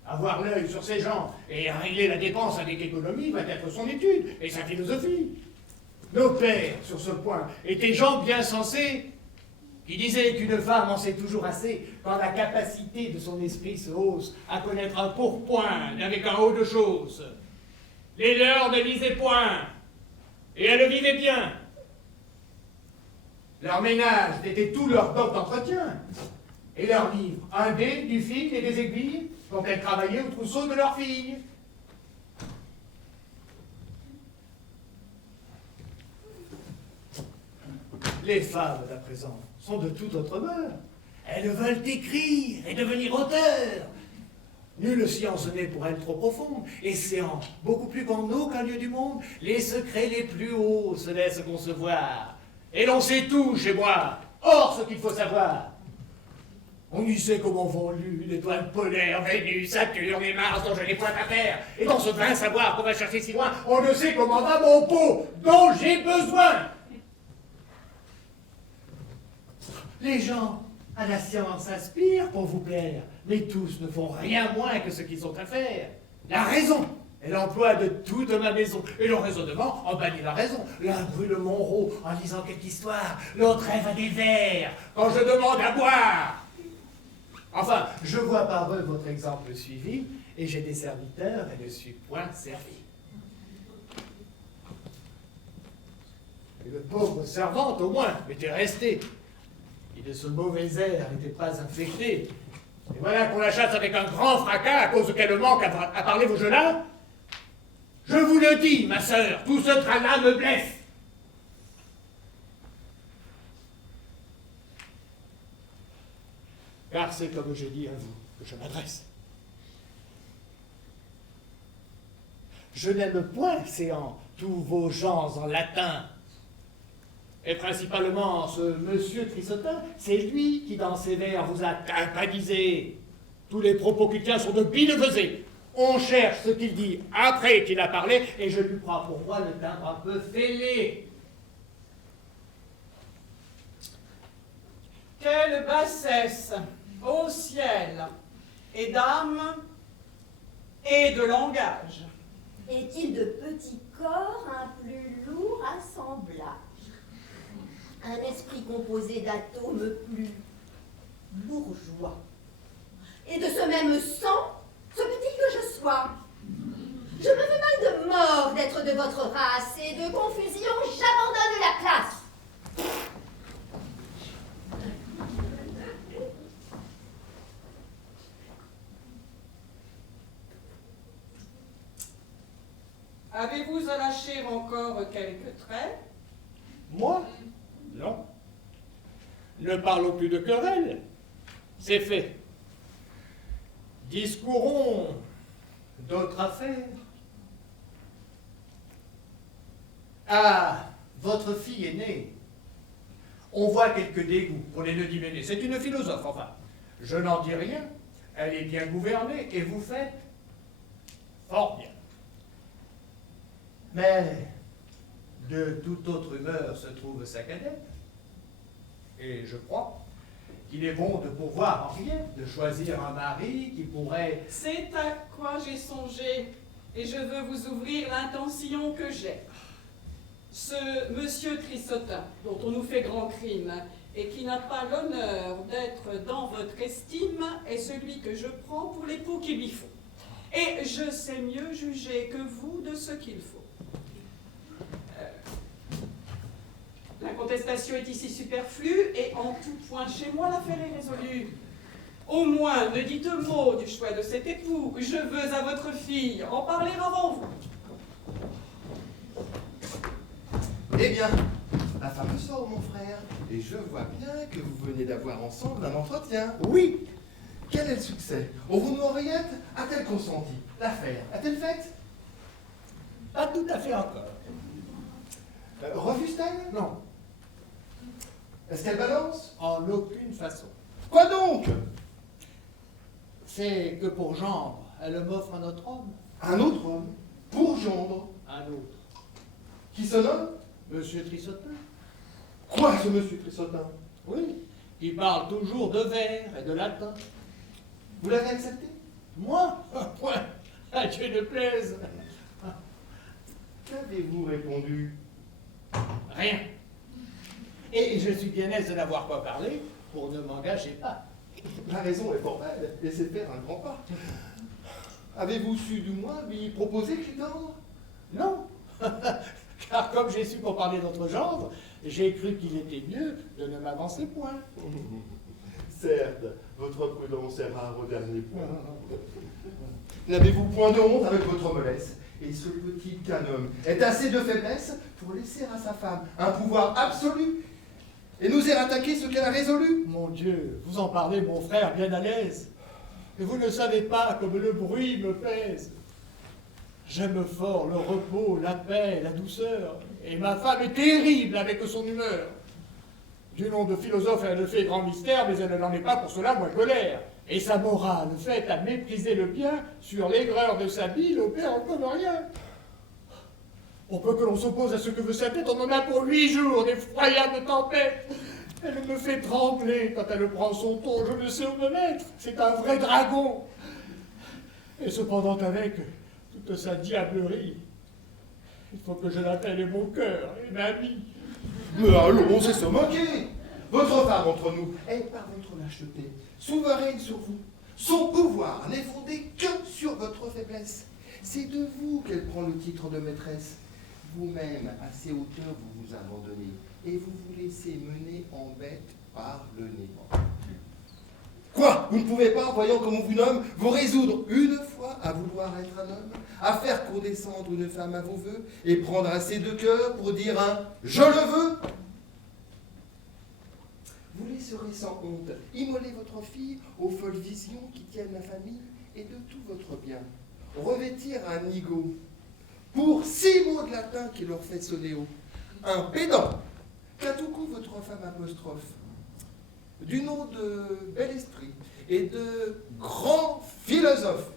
avoir l'œil sur ses gens, et régler la dépense avec économie va être son étude et sa philosophie. Nos pères, sur ce point, étaient gens bien sensés, qui disaient qu'une femme en sait toujours assez quand la capacité de son esprit se hausse à connaître un pourpoint avec un haut de choses. Les leurs ne lisaient point, et elles vivaient bien. Leur ménage était tout leur dog d'entretien, et leurs livres, un dé, du fil et des aiguilles, dont elles travaillaient au trousseau de leur fille. Les femmes d'à présent sont de toute autre mœur. Elles veulent écrire et devenir auteurs. Nulle science n'est pour elles trop profonde, et séant, beaucoup plus qu'en aucun lieu du monde, les secrets les plus hauts se laissent concevoir. Et l'on sait tout chez moi. Or, ce qu'il faut savoir, on y sait comment vont Lune, l'étoile polaire, Vénus, Saturne et Mars, dont je n'ai point à faire. Et dans ce vain savoir qu'on va chercher si loin, on ne sait comment va mon pot, dont j'ai besoin. Les gens à la science aspirent pour vous plaire, mais tous ne font rien moins que ce qu'ils ont à faire. La raison est l'emploi de toute ma maison, et le raisonnement en bannit la raison. L'un brûle Monroe en lisant quelque histoire, l'autre rêve à des vers quand je demande à boire. Enfin, je vois par eux votre exemple suivi, et j'ai des serviteurs et ne suis point servi. Une pauvre servante, au moins, m'était restée, qui de ce mauvais air n'était pas infectée. Et voilà qu'on la chasse avec un grand fracas à cause qu'elle manque à parler vos jeux-là. Je vous le dis, ma sœur, tout ce train-là me blesse. Car c'est comme j'ai dit à vous que je m'adresse. Je n'aime point, séant, tous vos gens en latin. Et principalement ce monsieur Trissotin, c'est lui qui dans ses vers vous a tympanisé. Tous les propos qu'il tient sont de billevesées. On cherche ce qu'il dit après qu'il a parlé, et je lui prends pour moi le timbre un peu fêlé. Quelle bassesse, ô ciel, et d'âme, et de langage. Est-il de petit corps un plus lourd assemblage? Un esprit composé d'atomes plus bourgeois. Et de ce même sang, se peut-il que je sois? Je me fais mal de mort d'être de votre race, et de confusion, j'abandonne la classe. Avez-vous à lâcher encore quelques traits? Moi? Non. Ne parlons plus de querelle. C'est fait. Discourons d'autres affaires. Ah, votre fille est née. On voit quelques dégoûts pour les nœuds d'hyménée. C'est une philosophe, enfin. Je n'en dis rien. Elle est bien gouvernée et vous faites fort bien. Mais de toute autre humeur se trouve sa cadette. Et je crois qu'il est bon de pourvoir Henriette, de choisir un mari qui pourrait... C'est à quoi j'ai songé, et je veux vous ouvrir l'intention que j'ai. Ce monsieur Trissotin, dont on nous fait grand crime, et qui n'a pas l'honneur d'être dans votre estime, est celui que je prends pour l'époux qu'il lui faut. Et je sais mieux juger que vous de ce qu'il faut. La contestation est ici superflue, et en tout point chez moi, l'affaire est résolue. Au moins, ne dites mot du choix de cet époux. Je veux à votre fille en parler avant vous. Eh bien, la femme sort, mon frère, et je vois bien que vous venez d'avoir ensemble un entretien. Oui, Quel est le succès? Vous, Henriette, a-t-elle consenti? L'affaire a-t-elle faite? pas tout à fait encore. Refuse-t-elle? Non, Est-ce qu'elle balance? en aucune façon. Quoi donc? C'est que pour gendre, elle m'offre un autre homme. Un autre homme, pour gendre, Un autre. qui se nomme? Monsieur Trissotin. Quoi, ce monsieur Trissotin? Oui, qui parle toujours de vers et de latin. Vous l'avez accepté? Moi? Point. À Dieu ne plaise. Qu'avez-vous répondu? Rien. Et je suis bien aise de n'avoir pas parlé pour ne m'engager pas. La raison est fort belle, laissez faire un grand pas. Avez-vous su du moins lui proposer Clitandre? Non. Car comme j'ai su pour parler d'autre genre, j'ai cru qu'il était mieux de ne m'avancer point. Certes, votre prudence est rare au dernier point. N'avez-vous point de honte avec votre mollesse? Et ce petit canhomme est assez de faiblesse pour laisser à sa femme un pouvoir absolu et nous attaquer ce qu'elle a résolu? Mon Dieu, vous en parlez, mon frère, bien à l'aise. Et vous ne savez pas comme le bruit me pèse. J'aime fort le repos, la paix, la douceur, et ma femme est terrible avec son humeur. Du nom de philosophe, elle fait grand mystère, mais elle n'en est pas pour cela moins colère. Et sa morale, faite à mépriser le bien, sur l'aigreur de sa bile, opère comme rien. On peut que l'on s'oppose à ce que veut sa tête, on en a pour 8 jours d'effroyables tempêtes. Elle me fait trembler quand elle prend son ton, je ne sais où me mettre, c'est un vrai dragon. Et cependant avec toute sa diablerie, il faut que je l'appelle mon cœur et ma vie. Mais allons, c'est se moquer. Votre femme entre nous est par votre lâcheté souveraine sur vous. Son pouvoir n'est fondé que sur votre faiblesse. C'est de vous qu'elle prend le titre de maîtresse. Vous-même, à ses hauteurs, vous vous abandonnez et vous vous laissez mener en bête par le nez. Quoi? Vous ne pouvez pas, voyant comme on vous nomme, vous résoudre une fois à vouloir être un homme, à faire condescendre une femme à vos voeux et prendre assez de cœur pour dire un « je le veux ». Vous laisserez sans honte immoler votre fille aux folles visions qui tiennent la famille et de tout votre bien. Revêtir un nigaud pour 6 mots de latin qui leur fait sonner haut. Un pédant qu'à tout coup votre femme apostrophe. Du nom de bel esprit et de grand philosophe.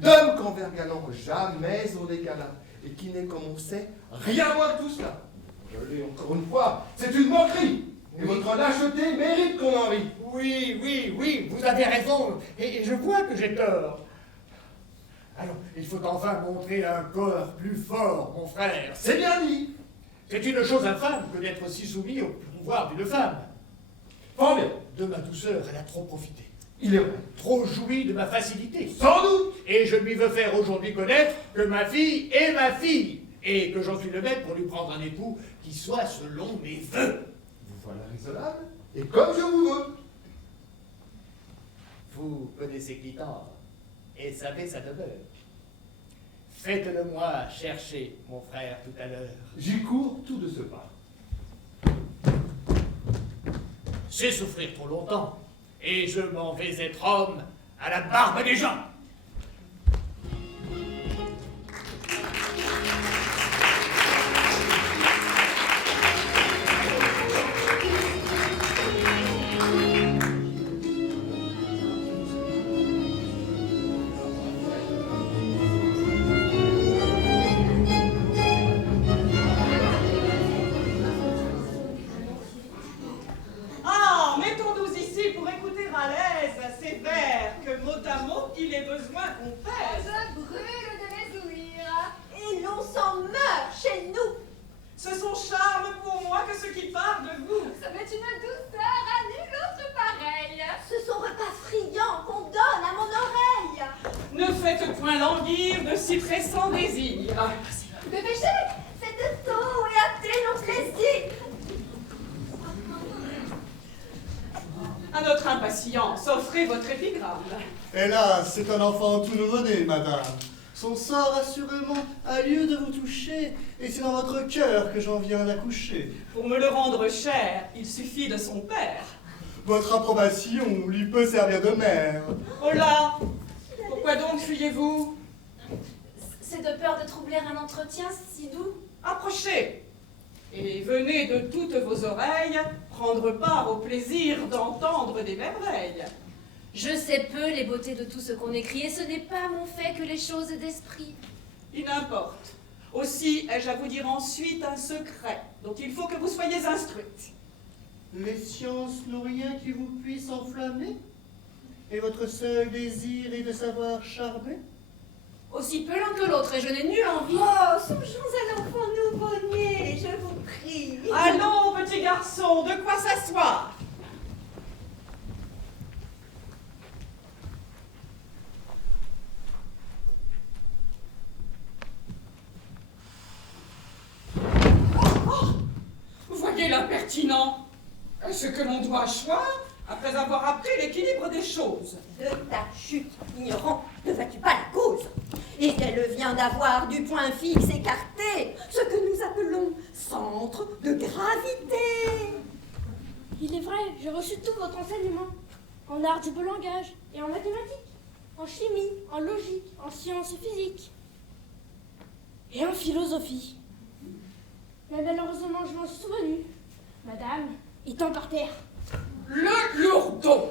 D'homme qu'envers galant jamais on n'égala et qui n'est, comme on sait, rien moins que tout cela. Je l'ai encore une fois, c'est une moquerie. Et votre lâcheté mérite qu'on en rie. Oui, vous avez raison, et je vois que j'ai tort. Alors, il faut enfin montrer un corps plus fort, mon frère. C'est bien dit. C'est une chose infâme que d'être si soumis au pouvoir d'une femme. Fort bien. De ma douceur, elle a trop profité. Il est vrai. Trop joui de ma facilité. Sans doute. Et je lui veux faire aujourd'hui connaître que ma fille est ma fille, et que j'en suis le maître pour lui prendre un époux qui soit selon mes vœux. Vous voilà raisonnable. Et comme je vous veux. Vous connaissez Clitor, et savez sa demeure. Faites-le moi chercher, mon frère, tout à l'heure. J'y cours tout de ce pas. C'est souffrir trop longtemps, et je m'en vais être homme à la barbe des gens. Ah, mettons-nous ici pour écouter à l'aise ces vers que mot à mot il est besoin qu'on pèse. Je brûle de les ouïr. Et l'on s'en meurt chez nous. Ce sont charmes pour moi que ce qui part de vous. Ça met une douceur à nul autre pareil. Ce sont repas friands qu'on donne à mon oreille. Ne faites point languir de si pressants désirs. Dépêchez, faites tôt et hâtez nos plaisirs. À notre impatience, offrez votre épigramme. Hélas, c'est un enfant tout nouveau-né, madame. Son sort, assurément, a lieu de vous toucher, et c'est dans votre cœur que j'en viens d'accoucher. Pour me le rendre cher, il suffit de son père. Votre approbation lui peut servir de mère. Oh là! Pourquoi donc fuyez-vous? C'est de peur de troubler un entretien si doux. Approchez! Et venez de toutes vos oreilles prendre part au plaisir d'entendre des merveilles. Je sais peu les beautés de tout ce qu'on écrit, et ce n'est pas mon fait que les choses d'esprit. Il n'importe. Aussi ai-je à vous dire ensuite un secret dont il faut que vous soyez instruite. Les sciences n'ont rien qui vous puisse enflammer, et votre seul désir est de savoir charmer. Aussi peu l'un que l'autre, et je n'ai nulle envie. Oh, songeons à l'enfant nouveau-né, je vous prie. Allons, petit garçon, de quoi s'asseoir? Voyez l'impertinent. Est-ce que l'on doit choir après avoir appris l'équilibre des choses? De ta chute, ignorant, ne vois-tu pas la cause? Et elle vient d'avoir du point fixe écarté ce que nous appelons centre de gravité. Il est vrai, j'ai reçu tout votre enseignement, en art du beau langage et en mathématiques, en chimie, en logique, en sciences physiques et en philosophie. Mais malheureusement, je m'en suis souvenu, madame étant par terre. Le lourdon!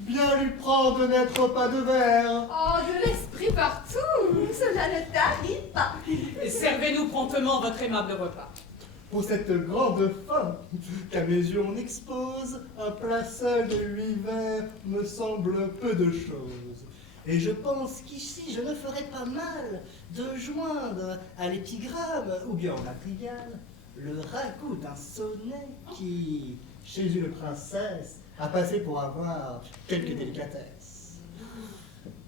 Bien lui prendre de n'être pas de verre. Oh, de l'esprit partout, cela ne t'arrive pas. Et servez-nous promptement votre aimable repas. Pour cette grande femme, qu'à mes yeux on expose, un plat seul de 8 verres me semble peu de choses. Et je pense qu'ici je ne ferais pas mal de joindre à l'épigramme, ou bien en madrigal, le ragoût d'un sonnet qui, chez une princesse, a passé pour avoir quelques délicatesses.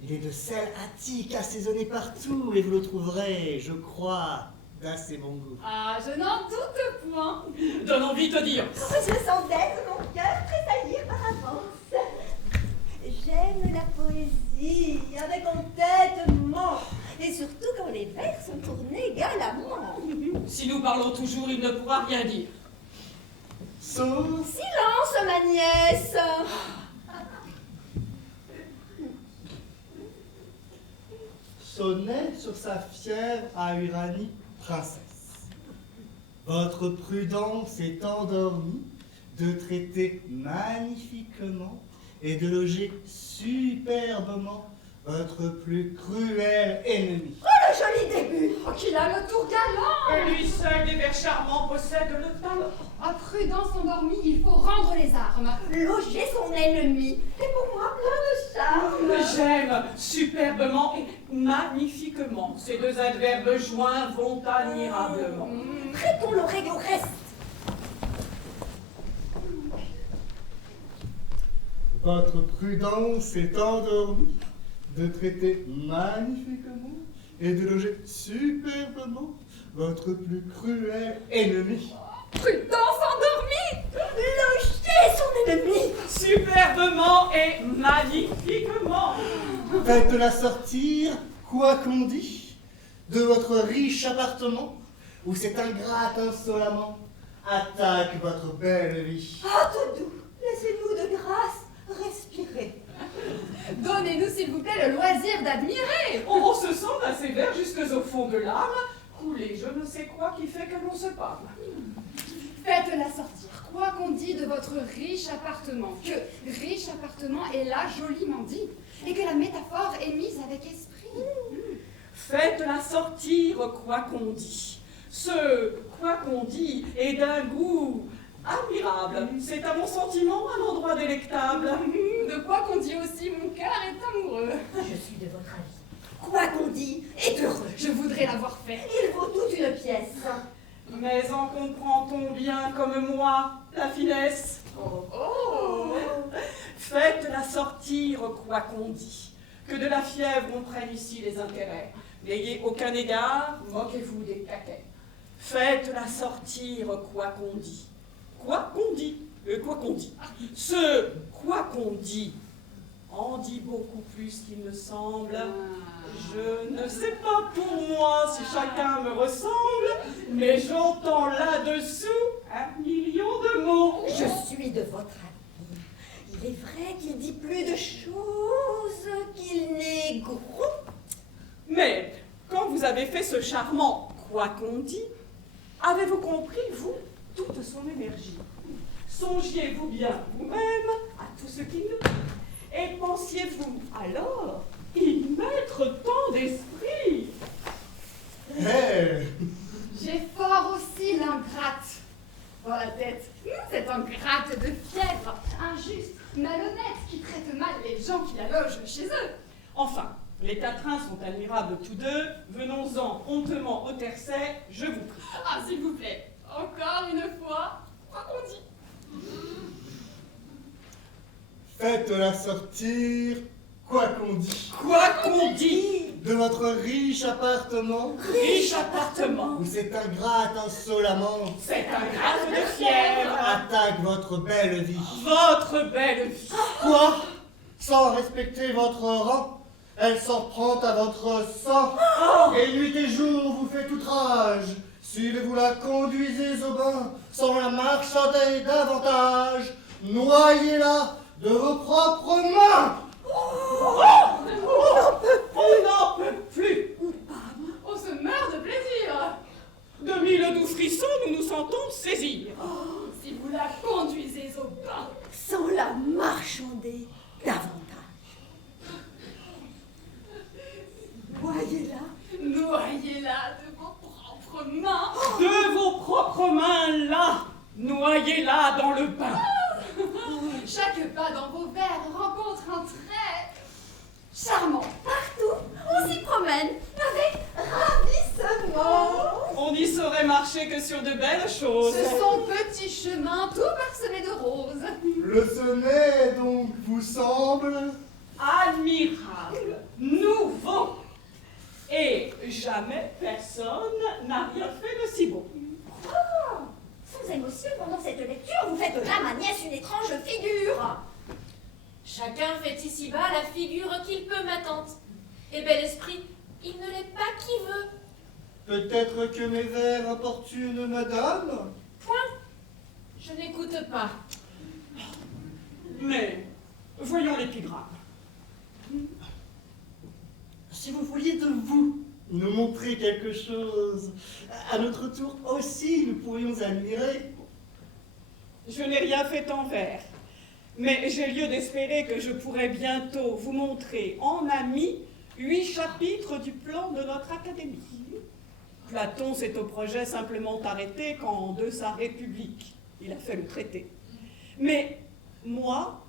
Il est de sel attique assaisonné partout, et vous le trouverez, je crois, d'assez bon goût. Ah, je n'en doute point. Donne envie de dire. Je sentais mon cœur tressaillir par avance. J'aime la poésie avec entêtement, et surtout quand les vers sont tournés galamment. Si nous parlons toujours, il ne pourra rien dire. Sauf Silence, ma nièce. sonnet sur sa fière à Uranie, princesse. Votre prudence est endormie de traiter magnifiquement et de loger superbement votre plus cruel ennemi. Oh, le joli début. Oh, qu'il a le tour galant. Lui seul des vers charmants possède le talent. À prudence endormie, il faut rendre les armes. Loger son ennemi. Et pour moi, plein de charme. J'aime superbement et magnifiquement. Ces deux adverbes joints vont admirablement. Prêtons l'oreille au reste. Votre prudence est endormie de traiter magnifiquement et de loger superbement votre plus cruel ennemi. Prudence endormie. Loger son ennemi. Superbement et magnifiquement. Faites-la sortir, quoi qu'on dit, de votre riche appartement, où cette ingrate insolemment attaque votre belle vie. Ah, tout doux, laissez-nous de grâce respirer. Donnez-nous s'il vous plaît le loisir d'admirer. On se sent assez sévère jusque au fond de l'âme, couler je ne sais quoi qui fait que l'on se parle. Faites-la sortir, quoi qu'on dit de votre riche appartement, que riche appartement est là joliment dit, et que la métaphore est mise avec esprit. Faites-la sortir, quoi qu'on dit. Ce quoi qu'on dit est d'un goût admirable. C'est à mon sentiment un endroit délectable. De quoi qu'on dit aussi, mon cœur est amoureux. Je suis de votre avis. Quoi qu'on dit est heureux. Je voudrais l'avoir fait. Il vaut toute une pièce. Mais en comprend-on bien comme moi la finesse? Oh. Faites-la sortir, quoi qu'on dit. Que de la fièvre on prenne ici les intérêts. N'ayez aucun égard, moquez-vous des caquets. Faites-la sortir, quoi qu'on dit. Quoi qu'on dit, quoi qu'on dit. Ce quoi qu'on dit en dit beaucoup plus qu'il ne semble. Je ne sais pas pour moi si chacun me ressemble, mais j'entends là-dessous 1 million de mots. Je suis de votre avis. Il est vrai qu'il dit plus de choses qu'il n'est gros. Mais quand vous avez fait ce charmant quoi qu'on dit, avez-vous compris, vous, toute son énergie? Songiez-vous bien vous-même à tout ce qu'il nous dit, et pensiez-vous alors y mettre tant d'esprit? Hey, J'ai fort aussi l'ingrate dans la tête. Cette ingrate de fièvre, injuste, malhonnête, qui traite mal les gens qui la logent chez eux. Enfin, les quatrains sont admirables tous deux, venons-en promptement au tercet, je vous prie. Ah, s'il vous plaît, encore une fois, quoi qu'on dit. faites-la sortir, quoi qu'on dit, Quoi qu'on dit, de votre riche appartement, riche appartement, où cette ingrate insolemment cette ingrate de fièvre, attaque votre belle vie. votre belle vie. Quoi? Sans respecter votre rang, elle s'en prend à votre sang, et nuit et jour vous fait outrage. Si vous la conduisez au bain, sans la marchander davantage, noyez-la de vos propres mains. On n'en peut plus. On se meurt de plaisir. De mille doux frissons, nous nous sentons saisir. Si vous la conduisez au bain. Sans la marchander davantage. Noyez-la. Noyez-la de vos propres mains. De vos propres mains là, noyez-la dans le bain. Chaque pas dans vos verres rencontre un trait charmant. Partout, on s'y promène avec ravissement. On n'y saurait marcher que sur de belles choses. Ce sont petits chemins tout parsemés de roses. Le sommet, donc, vous semble Admirable, nouveau. Et jamais personne n'a rien fait de si beau. Oh, sans émotion, pendant cette lecture, vous faites de là, ma nièce, une étrange figure. Chacun fait ici-bas la figure qu'il peut, ma tante. Et bel esprit, il ne l'est pas qui veut. peut-être que mes vers importunent madame. Point. Je n'écoute pas. Mais voyons l'épigramme. Si vous vouliez de vous nous montrer quelque chose, à notre tour aussi nous pourrions admirer. Je n'ai rien fait en vers, mais j'ai lieu d'espérer que je pourrai bientôt vous montrer en ami 8 chapitres du plan de notre académie. Platon s'est au projet simplement arrêté quand, de sa République, il a fait le traité. Mais moi,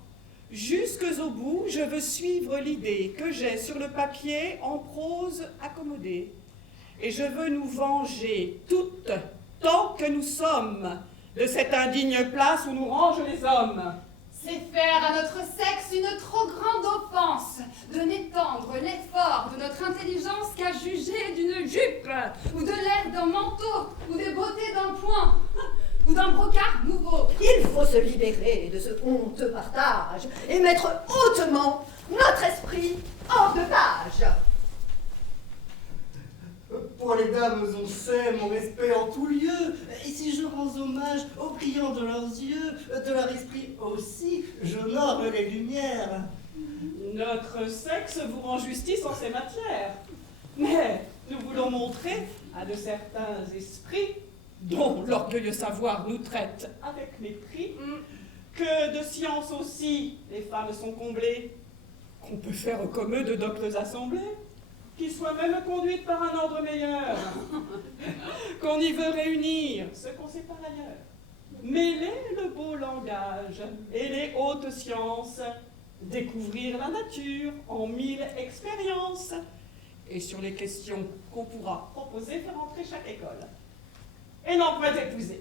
jusque au bout, je veux suivre l'idée que j'ai sur le papier en prose accommodée. Et je veux nous venger toutes, tant que nous sommes, de cette indigne place où nous rangent les hommes. C'est faire à notre sexe une trop grande offense de n'étendre l'effort de notre intelligence qu'à juger d'une jupe, ou de l'air d'un manteau, ou des beautés d'un point, ou d'un brocart nouveau. Il faut se libérer de ce honteux partage et mettre hautement notre esprit hors de page. Pour les dames, on sait mon respect en tout lieu. Et si je rends hommage aux brillants de leurs yeux, de leur esprit aussi, j'honore les lumières. Notre sexe vous rend justice en ces matières. Mais nous voulons montrer à de certains esprits, dont l'orgueilleux savoir nous traite avec mépris, que de science aussi les femmes sont comblées, qu'on peut faire comme eux de doctes assemblées, qui soient même conduites par un ordre meilleur, qu'on y veut réunir ce qu'on sait par ailleurs, mêler le beau langage et les hautes sciences, découvrir la nature en 1000 expériences, et sur les questions qu'on pourra proposer, faire entrer chaque école. Et n'en point épouser.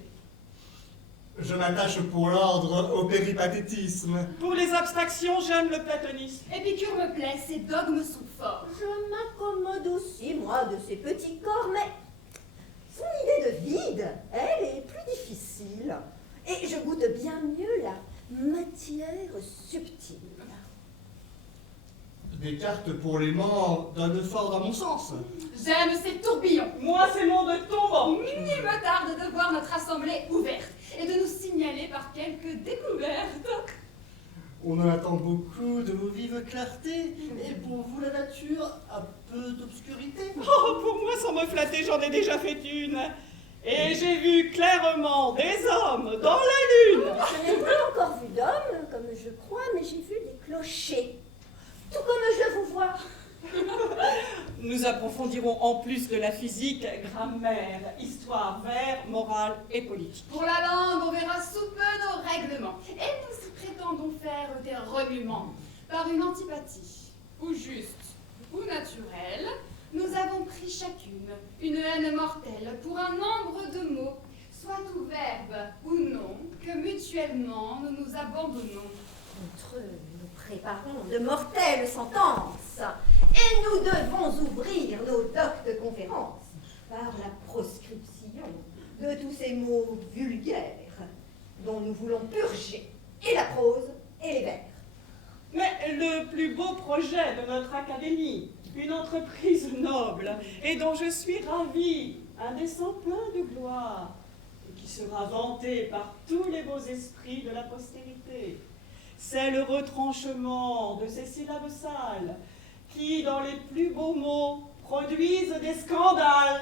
Je m'attache pour l'ordre au péripatétisme. Pour les abstractions, j'aime le platonisme. Épicure me plaît, ses dogmes sont forts. Je m'accommode aussi, moi, de ces petits corps, mais son idée de vide, elle, est plus difficile. Et je goûte bien mieux la matière subtile. Descartes pour l'aimant donne fort dans mon sens. J'aime ces tourbillons. Moi, c'est mon de tombant. Il me tarde de voir notre assemblée ouverte et de nous signaler par quelques découvertes. On en attend beaucoup de vos vives clartés, et pour vous la nature a peu d'obscurité. Oh, pour moi, sans me flatter, j'en ai déjà fait une. Et j'ai vu clairement des hommes dans la lune. Je n'ai pas encore vu d'hommes, comme je crois, mais j'ai vu des clochers. Tout comme je vous vois. Nous approfondirons en plus de la physique, grammaire, histoire, vers, morale et politique. Pour la langue, on verra sous peu nos règlements. Et nous y prétendons faire des remuements. Par une antipathie, ou juste, ou naturelle, nous avons pris chacune une haine mortelle pour un nombre de mots, soit tout verbe ou non, que mutuellement nous nous abandonnons. Entre eux, nous préparons de mortelles sentences, et nous devons ouvrir nos doctes conférences par la proscription de tous ces mots vulgaires dont nous voulons purger et la prose et les vers. Mais le plus beau projet de notre académie, une entreprise noble et dont je suis ravie, un dessein plein de gloire, et qui sera vanté par tous les beaux esprits de la postérité, c'est le retranchement de ces syllabes sales qui, dans les plus beaux mots, produisent des scandales.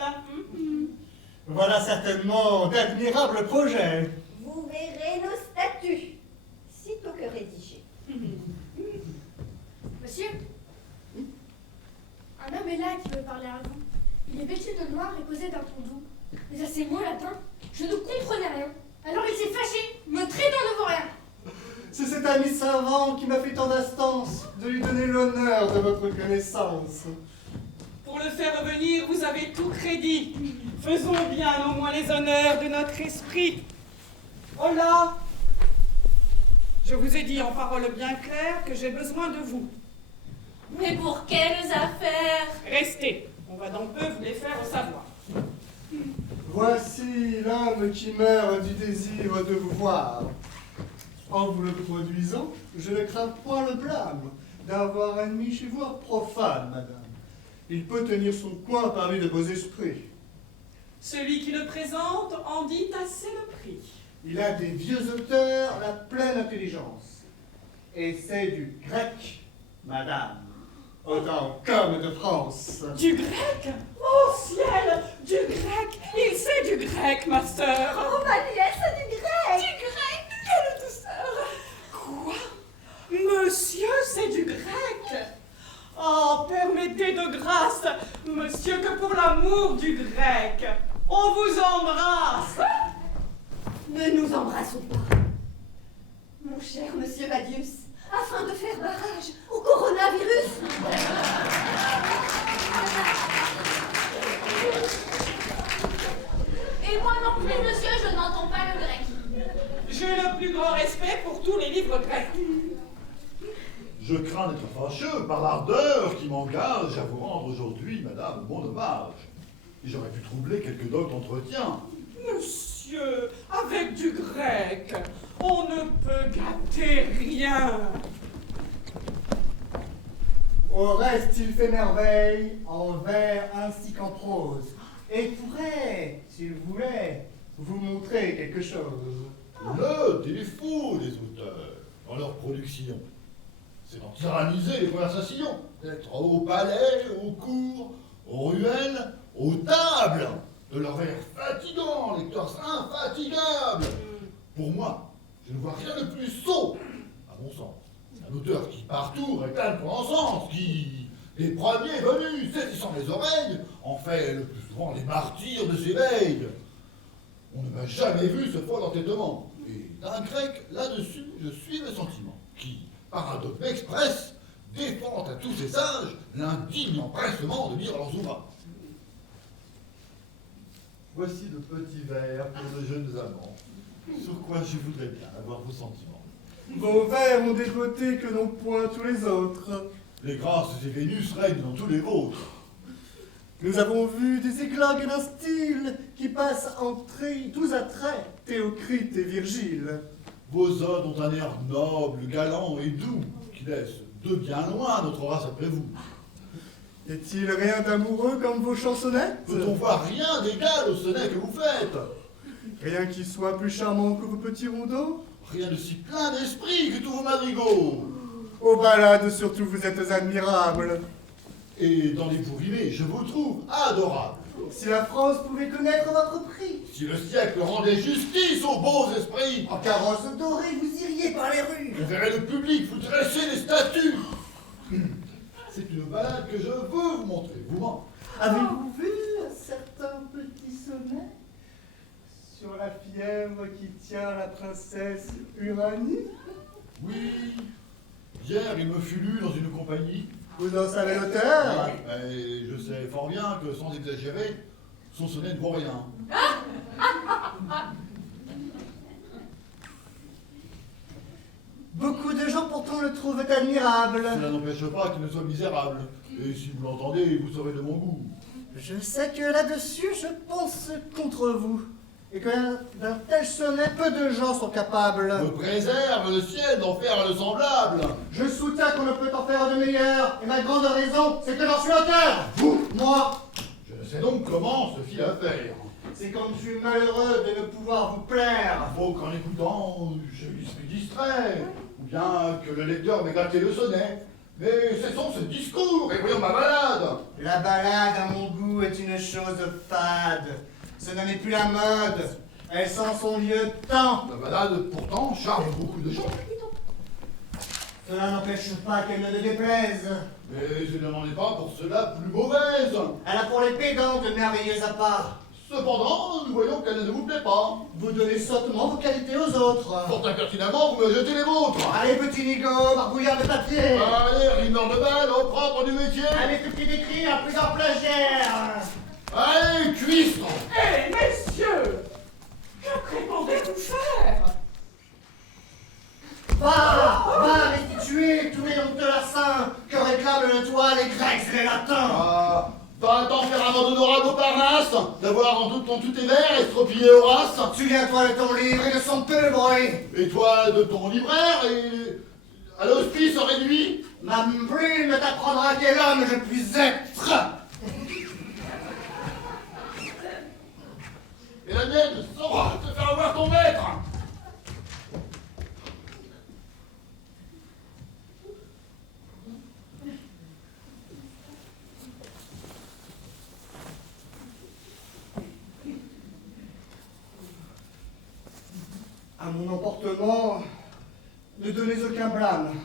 Voilà certainement d'admirables projets. Vous verrez nos statuts, sitôt que rédigés. Monsieur, un homme est là qui veut parler à vous. Il est vêtu de noir et causait d'un ton doux. Mais à ces mots latins, je ne comprenais rien. Alors il s'est fâché, me traitant de vaurien. C'est cet ami savant qui m'a fait tant d'instance de lui donner l'honneur de votre connaissance. Pour le faire revenir, vous avez tout crédit. Faisons bien au moins les honneurs de notre esprit. Oh là! Je vous ai dit en paroles bien claires que j'ai besoin de vous. Mais pour quelles affaires? Restez, on va donc peu vous les faire savoir. Voici l'homme qui meurt du désir de vous voir. En vous le produisant, je ne crains point le blâme d'avoir admis chez vous un profane, madame. Il peut tenir son coin parmi de beaux esprits. Celui qui le présente en dit assez le prix. Il a des vieux auteurs la pleine intelligence. Et c'est du grec, madame, autant comme de France. Du grec? Oh ciel! Du grec! Il sait du grec, ma sœur! Oh, ma nièce, du grec! Du grec? Quelle douceur! Quoi? Monsieur, c'est du grec? Oh, permettez de grâce, monsieur, que pour l'amour du Grec. On vous embrasse. Ne nous embrassons pas. Mon cher monsieur Vadius, afin de faire barrage au coronavirus. Et moi non plus, monsieur, je n'entends pas le grec. J'ai le plus grand respect pour tous les livres grecs. Je crains d'être fâcheux par l'ardeur qui m'engage à vous rendre aujourd'hui, madame, mon hommage. Et j'aurais pu troubler quelques dots d'entretien. Monsieur, avec du grec, on ne peut gâter rien. Au reste, il fait merveille, en vers ainsi qu'en prose, et pourrait, s'il voulait, vous montrer quelque chose. Le défaut des auteurs dans leur production, c'est d'en tyranniser les conversations, d'être au palais, aux cours, aux ruelles, aux tables, de leurs vers fatigants, lecteurs infatigables. Pour moi, je ne vois rien de plus sot, à mon sens. Un auteur qui partout réclame son sens, qui, les premiers venus, saisissant les oreilles, en fait le plus souvent les martyrs de ses veilles. On ne m'a jamais vu ce fol entêtement. Et d'un grec, là-dessus, je suis le sentiment, qui, par un dogme express, défend à tous ces sages l'indigne empressement de lire leurs ouvrages. Voici de petits vers pour de jeunes amants, sur quoi je voudrais bien avoir vos sentiments. Vos vers ont des beautés que n'ont point tous les autres. Les grâces et Vénus règnent dans tous les vôtres. Nous avons vu des éclats d'un style qui passe entre tous attraits, Théocrite et Virgile. Vos odes ont un air noble, galant et doux, qui laisse de bien loin notre race après vous. Est-il rien d'amoureux comme vos chansonnettes? Peut-on voir rien d'égal au sonnet que vous faites? Rien qui soit plus charmant que vos petits rondeaux? Rien de si plein d'esprit que tous vos madrigaux. Aux ballades surtout, vous êtes admirables. Et dans les vous rimés, je vous trouve adorable. Si la France pouvait connaître votre prix. Si le siècle rendait justice aux beaux esprits. En carrosse dorée, vous iriez par les rues. On verrait le public vous dresser des statues. C'est une balade que je veux vous montrer. Vous m'en... Avez-vous vu un certain petit sonnet sur la fièvre qui tient la princesse Uranie? Oui. Hier, il me fut lu dans une compagnie. Vous en savez l'auteur? Et je sais fort bien que, sans exagérer, son sonnet ne vaut rien. Beaucoup de gens pourtant le trouvent admirable. Cela n'empêche pas qu'il ne soit misérable. Et si vous l'entendez, vous serez de mon goût. Je sais que là-dessus, je pense contre vous. Et que d'un tel sonnet, peu de gens sont capables. Me préserve le ciel d'en faire le semblable. Je soutiens qu'on ne peut en faire de meilleur. Et ma grande raison, c'est que j'en suis l'auteur. Vous? Moi. Je ne sais donc comment se fit l'affaire. C'est quand je suis malheureux de ne pouvoir vous plaire. Il faut qu'en écoutant, je suis distrait. Ou bien que le lecteur m'ait gâté le sonnet. Mais cessons ce discours et voyons ma balade. La balade, à mon goût, est une chose fade. Ce n'est plus la mode. Elle sent son vieux temps. La balade, pourtant, charme beaucoup de gens. Cela n'empêche pas qu'elle ne le déplaise. Mais elle n'en est pas pour cela plus mauvaise. Elle a pour les pédants de merveilleux apparts. Cependant, nous voyons qu'elle ne vous plaît pas. Vous donnez sottement vos qualités aux autres. Fort impertinemment, vous me jetez les vôtres. Allez, petit nigo, barbouillard de papier. Allez, rimeur de balle, au propre du métier. Allez, petit d'écrire, plus en plagiaire. Allez, cuistre. Hé, messieurs, que prétendez-vous faire? Va restituer tous les noms de la saint que réclament le toit les Grecs et les Latins. Ah, va-t'en faire amende honorable au Parnasse, d'avoir en tout tes vers estropillé Horace. Souviens-toi de ton livre et de son peu de bruit. Et toi de ton libraire et à l'hospice réduit. Ma plume t'apprendra quel homme je puis être. Et la mienne saura te faire avoir ton maître. À mon emportement, ne donnez aucun blâme.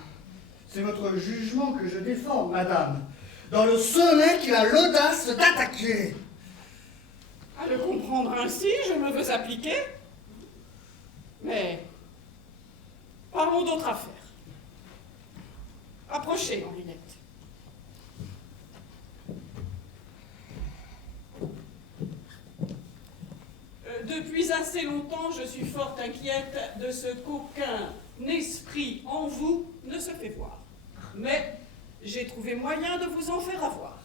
C'est votre jugement que je défends, madame, dans le sonnet qu'il a l'audace d'attaquer. le comprendre ainsi, je me veux appliquer. Mais parlons d'autres affaires. Approchez, Henriette. Depuis assez longtemps, je suis fort inquiète de ce qu'aucun esprit en vous ne se fait voir. Mais j'ai trouvé moyen de vous en faire avoir.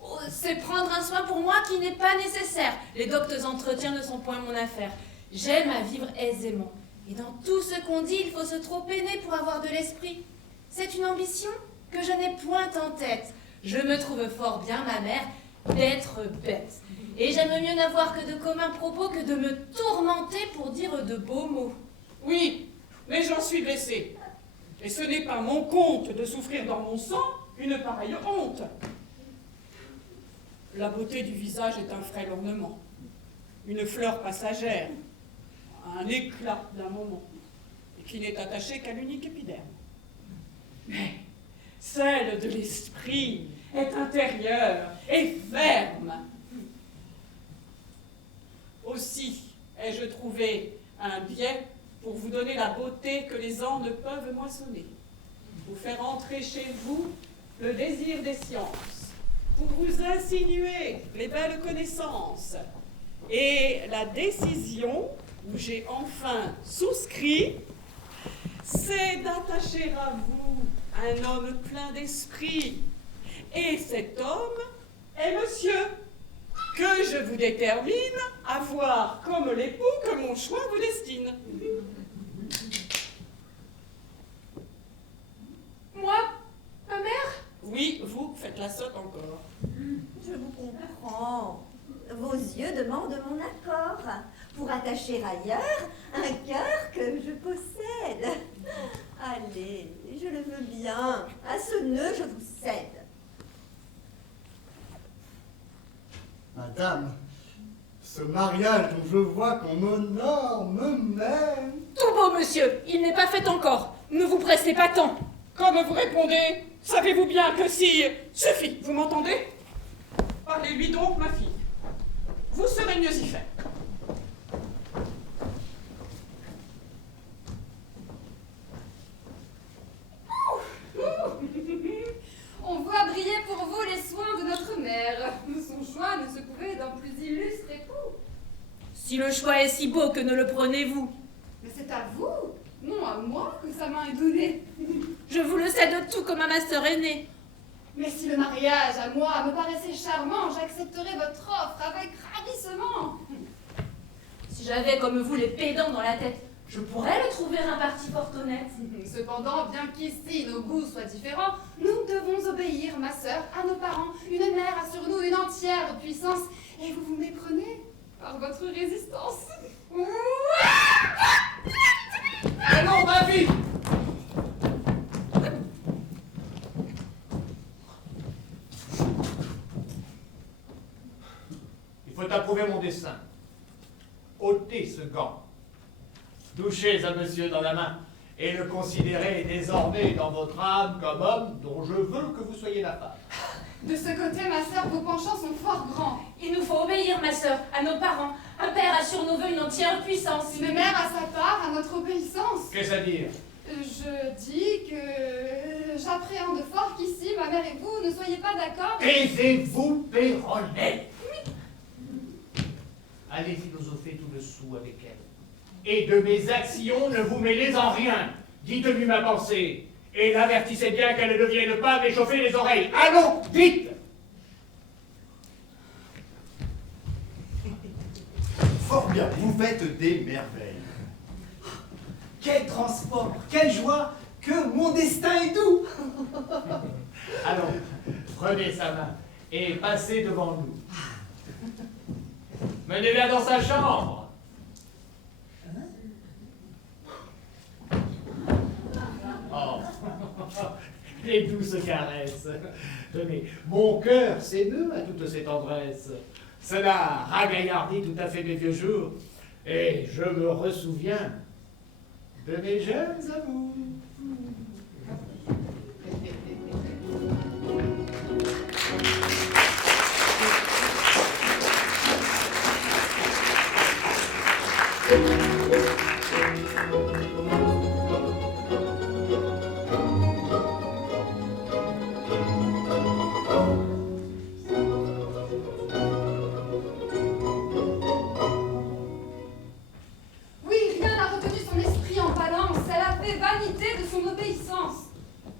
Oh, c'est prendre un soin pour moi qui n'est pas nécessaire. Les doctes entretiens ne sont point mon affaire. J'aime à vivre aisément. Et dans tout ce qu'on dit, il faut se trop peiner pour avoir de l'esprit. C'est une ambition que je n'ai point en tête. Je me trouve fort bien, ma mère, d'être bête. Et j'aime mieux n'avoir que de communs propos que de me tourmenter pour dire de beaux mots. Oui, mais j'en suis blessée. Et ce n'est pas mon compte de souffrir dans mon sang une pareille honte. La beauté du visage est un frêle ornement, une fleur passagère, un éclat d'un moment, et qui n'est attaché qu'à l'unique épiderme. Mais celle de l'esprit est intérieure et ferme. Aussi ai-je trouvé un biais pour vous donner la beauté que les ans ne peuvent moissonner, pour faire entrer chez vous le désir des sciences, pour vous insinuer les belles connaissances. Et la décision où j'ai enfin souscrit, c'est d'attacher à vous un homme plein d'esprit. Et cet homme est monsieur, que je vous détermine à voir comme l'époux que mon choix vous destine. Moi, ma mère? Oui, vous faites la sotte encore. Je vous comprends. Vos yeux demandent mon accord pour attacher ailleurs un cœur que je possède. Allez, je le veux bien. À ce nœud, je vous cède. Madame, ce mariage dont je vois qu'on m'honore me mène. Tout beau, monsieur, il n'est pas fait encore. Ne vous pressez pas tant. Comme vous répondez, savez-vous bien que si... Suffit, vous m'entendez? Parlez-lui donc, ma fille. Vous serez mieux y faire. On voit briller pour vous les soins de notre mère. Son choix ne se pouvait d'un plus illustre époux. Si le choix est si beau, que ne le prenez-vous? Mais c'est à vous, non à moi, que sa main est donnée. Je vous le cède tout comme à ma sœur aînée. Mais si le mariage à moi me paraissait charmant, j'accepterais votre offre avec ravissement. Si j'avais comme vous les pédants dans la tête, je pourrais le trouver un parti fort honnête. Cependant, bien qu'ici nos goûts soient différents, nous devons obéir, ma sœur, à nos parents. Une mère a sur nous une entière puissance, et vous vous méprenez par votre résistance. Allons, ma vie! Il faut approuver mon dessein. Ôtez ce gant. Touchez à monsieur dans la main et le considérez désormais dans votre âme comme homme dont je veux que vous soyez la femme. De ce côté, ma sœur, vos penchants sont fort grands. Il nous faut obéir, ma sœur, à nos parents. Un père a sur nos vœux une entière puissance. Une mère a sa part à notre obéissance. Qu'est-ce à dire? Je dis que j'appréhende fort qu'ici, ma mère et vous ne soyez pas d'accord. Taisez-vous, Péronnet! Allez philosopher tout dessous avec elle. Et de mes actions, ne vous mêlez en rien. Dites-lui ma pensée. Et l'avertissez bien qu'elle ne vienne pas m'échauffer les oreilles. Allons, vite! Fort bien, vous faites des merveilles. Quel transport, quelle joie, que mon destin est doux. Allons, prenez sa main et passez devant nous. Menez-la dans sa chambre. Oh, les douces caresses. Tenez, mon cœur s'émeut à toutes ces tendresses. Cela ragaillardit tout à fait mes vieux jours, et je me ressouviens de mes jeunes amours. Oui, rien n'a retenu son esprit en balance. Elle a fait vanité de son obéissance.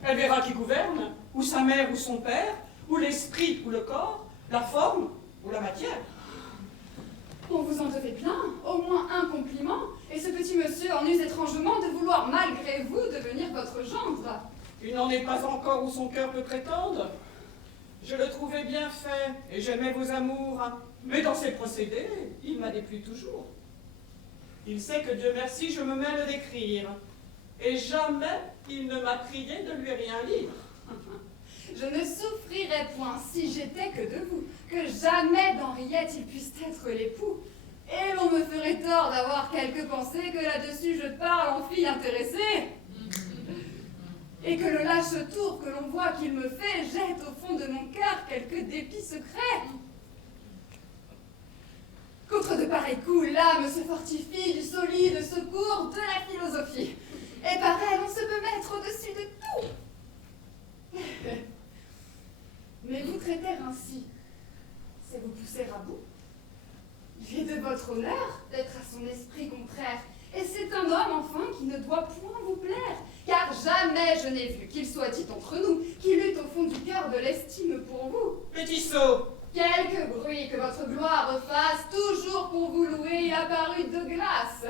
Elle verra qui gouverne, ou sa mère ou son père, ou l'esprit ou le corps, la forme ou la matière. On vous en devait plein, au moins un compliment, et ce petit monsieur en use étrangement de vouloir malgré vous devenir votre gendre. Il n'en est pas encore où son cœur peut prétendre. Je le trouvais bien fait, et j'aimais vos amours, mais dans ses procédés, il m'a déplu toujours. Il sait que Dieu merci, je me mêle d'écrire, et jamais il ne m'a prié de lui rien lire. Je ne souffrirais point si j'étais que de vous, que jamais d'Henriette il puisse être l'époux. Et l'on me ferait tort d'avoir quelques pensées que là-dessus je parle en fille intéressée. Et que le lâche tour que l'on voit qu'il me fait jette au fond de mon cœur quelques dépits secrets. Contre de pareils coups, l'âme se fortifie du solide secours de la philosophie. Et par elle, on se peut mettre au-dessus de tout. Mais vous traiter ainsi, c'est vous pousser à bout. Il est de votre honneur d'être à son esprit contraire, et c'est un homme enfin qui ne doit point vous plaire, car jamais je n'ai vu qu'il soit dit entre nous qu'il eût au fond du cœur de l'estime pour vous. Petit sot! Quelque bruit que votre gloire fasse, toujours pour vous louer, il a paru de glace.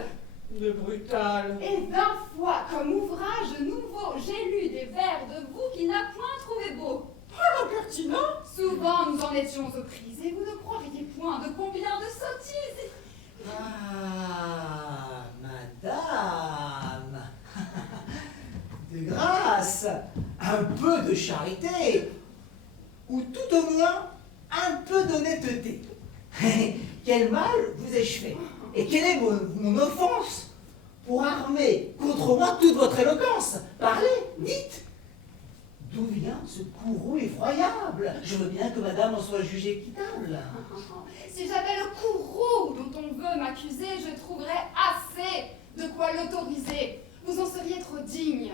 De brutal. Et 20 fois, comme ouvrage nouveau, j'ai lu des vers de vous qu'il n'a point trouvé beaux. Oh, l'impertinent! Souvent nous en étions aux prises, et vous ne croiriez point de combien de sottises. Ah, madame. De grâce, un peu de charité, ou tout au moins un peu d'honnêteté. Quel mal vous ai-je fait? Et quelle est mon offense pour armer contre moi toute votre éloquence? Parlez, dites. D'où vient ce courroux effroyable? Je veux bien que madame en soit jugée équitable. Si j'avais le courroux dont on veut m'accuser, je trouverais assez de quoi l'autoriser. Vous en seriez trop digne.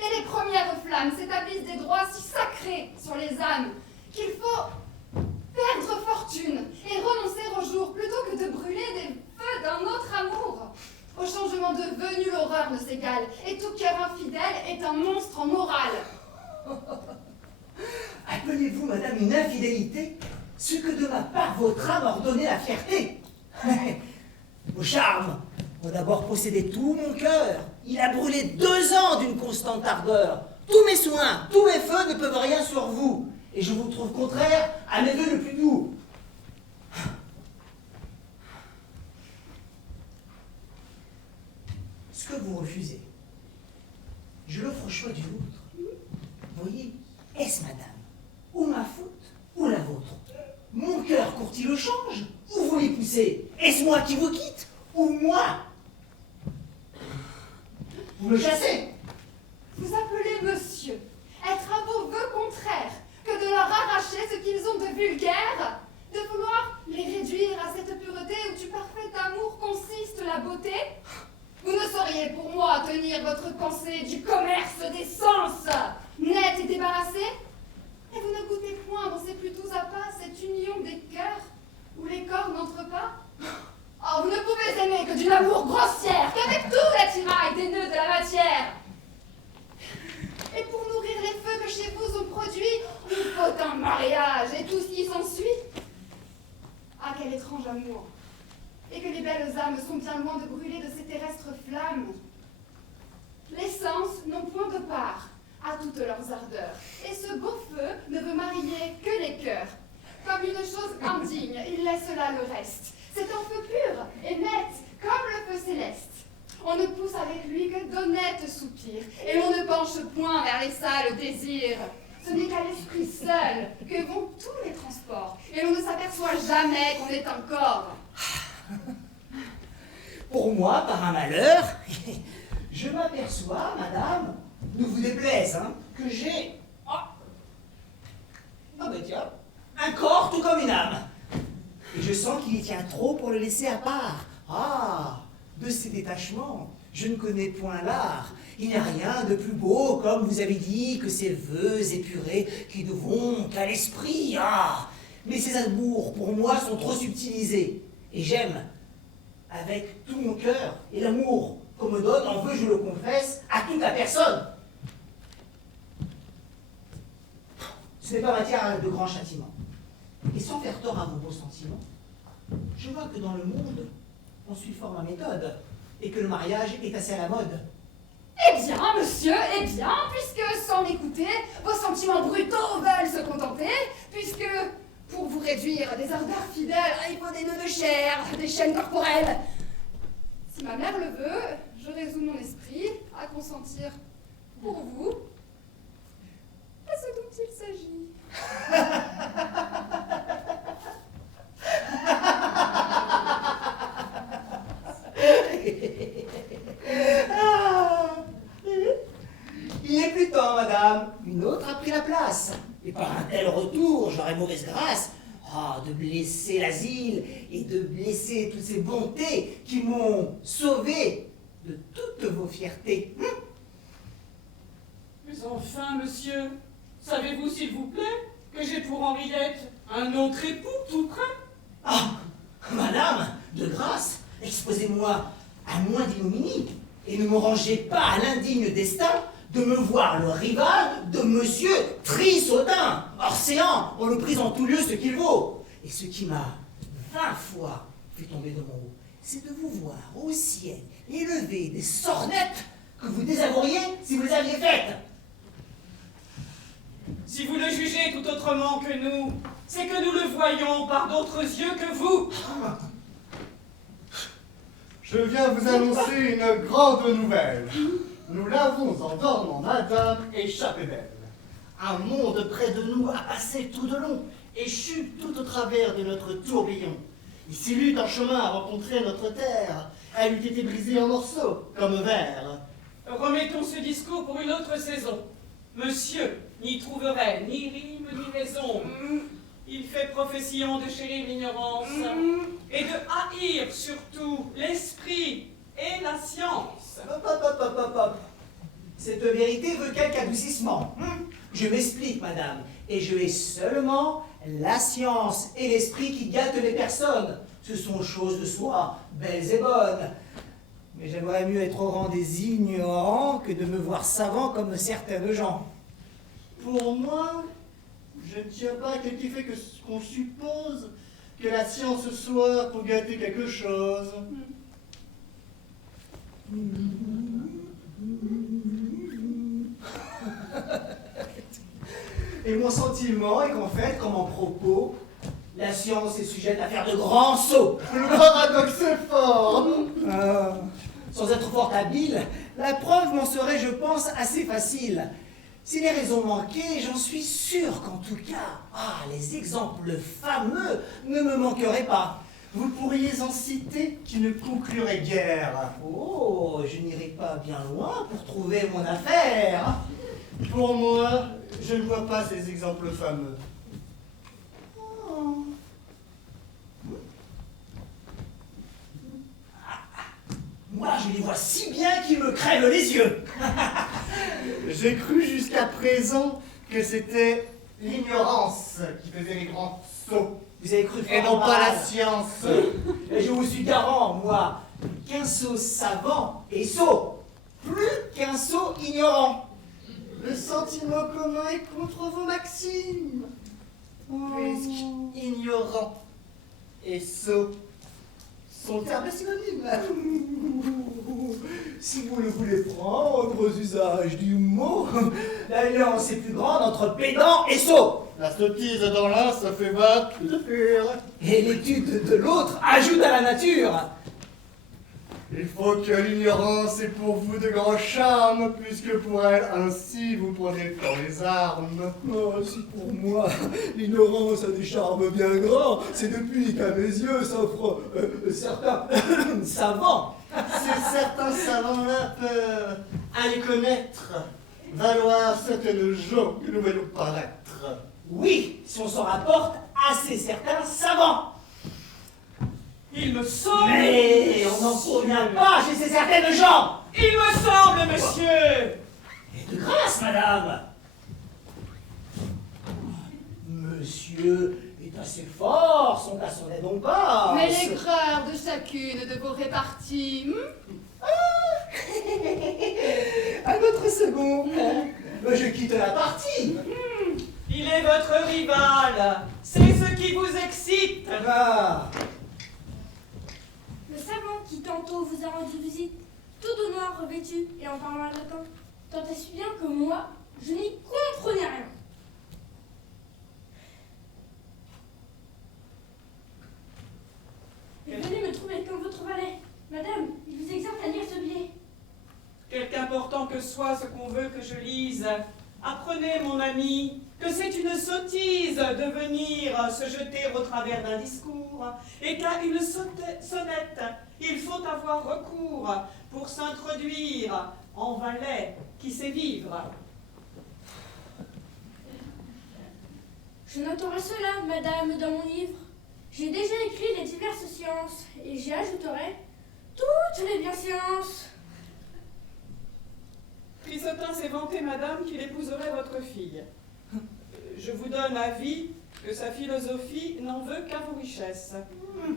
Et les premières flammes s'établissent des droits si sacrés sur les âmes qu'il faut perdre fortune et renoncer au jour plutôt que de brûler des feux d'un autre amour. Au changement de vœux, nulle horreur ne s'égale, et tout cœur infidèle est un monstre en morale. Appelez-vous, madame, une infidélité ce que de ma part votre âme ordonnait la fierté? Vos charmes ont d'abord possédé tout mon cœur. Il a brûlé 2 ans d'une constante ardeur. Tous mes soins, tous mes feux ne peuvent rien sur vous, et je vous trouve contraire à mes vœux le plus doux. Ce que vous refusez, je l'offre au choix du vôtre. Voyez, est-ce madame, ou ma faute, ou la vôtre? Mon cœur court-il au change, ou vous m'y poussez? Est-ce moi qui vous quitte, ou moi? Vous me chassez? Vous appelez monsieur, être à vos vœux contraires, que de leur arracher ce qu'ils ont de vulgaire, de vouloir les réduire à cette pureté où du parfait amour consiste la beauté? Vous ne sauriez pour moi tenir votre pensée du commerce des sens, net et débarrassé? Et vous ne goûtez point dans ces plus doux appâts cette union des cœurs, où les corps n'entrent pas? Oh, vous ne pouvez aimer que d'une amour grossière, qu'avec tout l'attirail des nœuds de la matière. Et pour nourrir les feux que chez vous ont produits, il faut un mariage et tout ce qui s'ensuit. Ah, quel étrange amour! Et que les belles âmes sont bien loin de brûler de ces terrestres flammes. Les sens n'ont point de part à toutes leurs ardeurs, et ce beau feu ne veut marier que les cœurs. Comme une chose indigne, il laisse là le reste. C'est un feu pur et net, comme le feu céleste. On ne pousse avec lui que d'honnêtes soupirs, et l'on ne penche point vers les sales désirs. Ce n'est qu'à l'esprit seul que vont tous les transports, et l'on ne s'aperçoit jamais qu'on est un corps. Pour moi, par un malheur, je m'aperçois, madame, ne vous déplaise, hein, que j'ai... Ah ben tiens, un corps tout comme une âme. Et je sens qu'il y tient trop pour le laisser à part. Ah, de ces détachements, je ne connais point l'art. Il n'y a rien de plus beau, comme vous avez dit, que ces vœux épurés qui ne vont qu'à l'esprit. Ah! Mais ces amours, pour moi, sont trop subtilisés. Et j'aime, avec tout mon cœur, et l'amour qu'on me donne en veut, je le confesse, à toute la personne. Ce n'est pas matière de grand châtiment. Et sans faire tort à vos beaux sentiments, je vois que dans le monde, on suit fort ma méthode, et que le mariage est assez à la mode. Eh bien, monsieur, eh bien, puisque sans m'écouter, vos sentiments brutaux veulent se contenter, puisque pour vous réduire des ardeurs fidèles, il faut des nœuds de chair, des chaînes corporelles. Si ma mère le veut, je résous mon esprit à consentir pour vous à ce dont il s'agit. Il n'est plus temps, madame. Une autre a pris la place. Et par un tel retour, j'aurais mauvaise grâce de blesser l'asile et de blesser toutes ces bontés qui m'ont sauvé de toutes vos fiertés. Mais enfin, monsieur, savez-vous, s'il vous plaît, que j'ai pour Henriette un autre époux tout près? Ah, madame, de grâce, exposez-moi à moins d'ignominie et ne me rangez pas à l'indigne destin de me voir le rival de monsieur Trisautin. Orséan, on le prise en tout lieu ce qu'il vaut. Et ce qui m'a 20 fois fait tomber de mon haut, c'est de vous voir au ciel élever des sornettes que vous désavoueriez si vous les aviez faites. Si vous le jugez tout autrement que nous, c'est que nous le voyons par d'autres yeux que vous. Je viens vous annoncer une grande nouvelle. Nous l'avons en dormant, madame, échappé d'elle. Un monde près de nous a passé tout de long et chute tout au travers de notre tourbillon. Il s'il eut un chemin à rencontrer notre terre, elle eût été brisée en morceaux, comme verre. Remettons ce discours pour une autre saison. Monsieur n'y trouverait ni rime ni raison. Il fait profession de chérir l'ignorance et de haïr surtout l'esprit et la science. Hop, hop, hop, hop, hop, hop. Cette vérité veut quelque adoucissement. Je m'explique, madame, et je hais seulement la science et l'esprit qui gâtent les personnes. Ce sont choses de soi, belles et bonnes. Mais j'aimerais mieux être au rang des ignorants que de me voir savant comme certains gens. Pour moi, je ne tiens pas à ce qui fait qu'on suppose que la science soit pour gâter quelque chose. Et mon sentiment est qu'en fait, comme en propos, la science est sujette à faire de grands sauts. Le paradoxe est fort. Sans être fort habile, la preuve m'en serait, je pense, assez facile. Si les raisons manquaient, j'en suis sûr qu'en tout cas, les exemples fameux ne me manqueraient pas. Vous pourriez en citer qui ne concluraient guère. Oh, je n'irai pas bien loin pour trouver mon affaire. Pour moi, je ne vois pas ces exemples fameux. Moi, je les vois si bien qu'ils me crèvent les yeux. J'ai cru jusqu'à présent que c'était l'ignorance qui faisait les grands sauts. Vous avez cru et non pas la science. Et je vous suis garant, moi, qu'un sot savant est sot, plus qu'un sot ignorant. Le sentiment commun est contre vos maximes. Puisque ignorant et sot sont termes synonymes. Si vous le voulez prendre aux usages du mot, l'alliance est plus grande entre pédant et sot. La sottise dans l'un, ça fait battre le pur. Et l'étude de l'autre ajoute à la nature. Il faut que l'ignorance ait pour vous de grands charmes, puisque pour elle, ainsi, vous prenez dans les armes. Oh, si pour moi, l'ignorance a des charmes bien grands, c'est depuis qu'à mes yeux s'offrent certains savants. C'est certains savants-là peuvent, à les connaître, valoir certaines gens que nous voyons paraître. Oui, si on s'en rapporte à ces certains savants. Il me semble... Mais on en n'en convient pas chez certaines gens. Il me semble, monsieur. Et de grâce, madame. Monsieur est assez fort, son cassonnet donc pas. Mais l'aigreur de chacune de vos réparties, À notre second. Je quitte la partie. Il est votre rival. C'est ce qui vous excite. Ah. Le savant qui tantôt vous a rendu visite, tout de noir revêtu et en parlant latin, tant et si bien que moi, je n'y comprenais rien. Et venez me trouver comme votre valet. Madame, il vous exhorte à lire ce billet. Quelque important que soit ce qu'on veut que je lise, apprenez, mon ami, que c'est une sottise de venir se jeter au travers d'un discours, et qu'à une sonnette, il faut avoir recours pour s'introduire en valet qui sait vivre. Je noterai cela, madame, dans mon livre. J'ai déjà écrit les diverses sciences, et j'y ajouterai toutes les biensciences. Trisotin s'est vanté, madame, qu'il épouserait votre fille. Je vous donne avis que sa philosophie n'en veut qu'à vos richesses,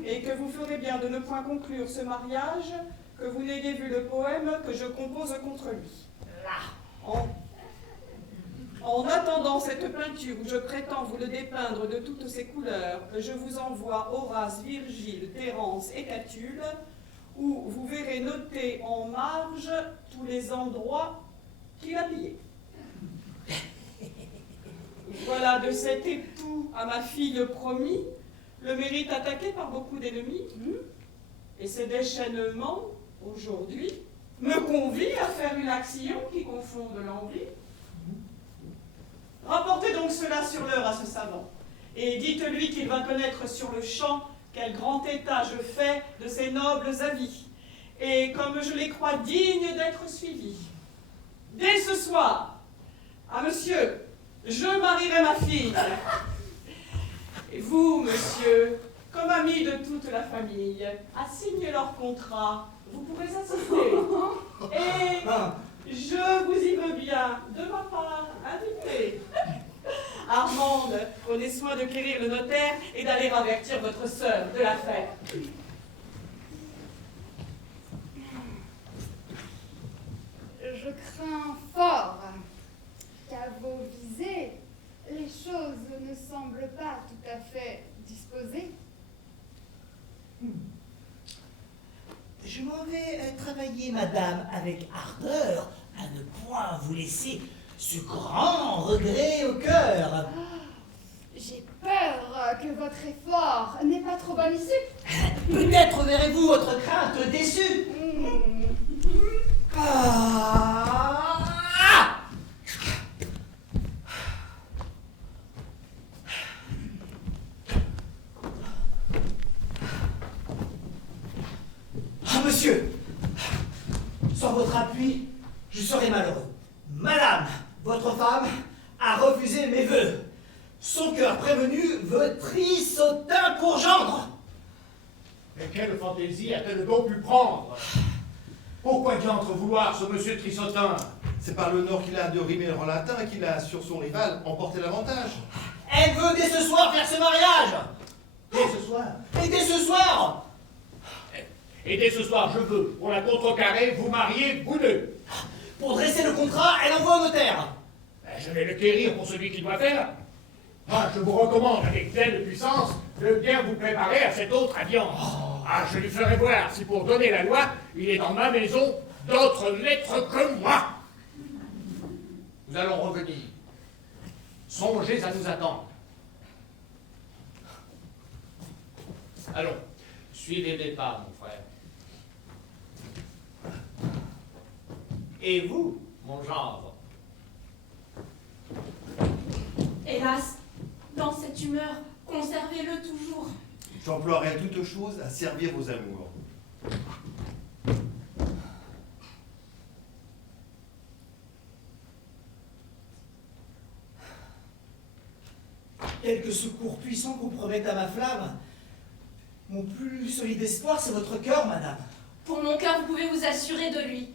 et que vous ferez bien de ne point conclure ce mariage que vous n'ayez vu le poème que je compose contre lui. En attendant cette peinture où je prétends vous le dépeindre de toutes ses couleurs, je vous envoie Horace, Virgile, Terence et Catulle, où vous verrez noter en marge tous les endroits qu'il a pillés. Voilà de cet époux à ma fille promis, le mérite attaqué par beaucoup d'ennemis, et ce déchaînement, aujourd'hui, me convie à faire une action qui confonde l'envie. Rapportez donc cela sur l'heure à ce savant, et dites-lui qu'il va connaître sur le champ quel grand état je fais de ses nobles avis, et comme je les crois dignes d'être suivis. Dès ce soir, à monsieur, je marierai ma fille. Et vous, monsieur, comme ami de toute la famille, à signer leur contrat, vous pourrez assister. Et je vous y veux bien, de ma part, invité. Armande, prenez soin de quérir le notaire et d'aller avertir votre sœur de l'affaire. je crains fort qu'à vos visées, les choses ne semblent pas tout à fait disposées. Je m'en vais travailler, madame, avec ardeur, à ne point vous laisser ce grand regret au cœur. J'ai peur que votre effort n'ait pas trop bonne issue. Peut-être verrez-vous votre crainte déçue. Monsieur, sans votre appui, je serais malheureux. Madame, votre femme, a refusé mes vœux. Son cœur prévenu veut Trisotin pour gendre. Mais quelle fantaisie a-t-elle donc pu prendre? Pourquoi diantre vouloir ce monsieur Trisotin? C'est par l'honneur qu'il a de rimer en latin qu'il a sur son rival emporté l'avantage. Elle veut dès ce soir faire ce mariage. Dès ce soir? Et dès ce soir. Et dès ce soir, je veux, pour la contrecarrer, vous marier, vous deux. Pour dresser le contrat, elle envoie au notaire. Je vais le quérir pour celui qui doit faire. Ah, je vous recommande avec pleine puissance de bien vous préparer à cette autre alliance. Ah, je lui ferai voir si pour donner la loi, il est dans ma maison d'autres maîtres que moi. Nous allons revenir. Songez à nous attendre. Allons, suivez mes pas, mon frère. Et vous, mon gendre? Hélas, dans cette humeur, conservez-le toujours. J'emploierai toutes choses à servir vos amours. Quelques secours puissants compromettent à ma flamme. Mon plus solide espoir, c'est votre cœur, madame. Pour mon cœur, vous pouvez vous assurer de lui.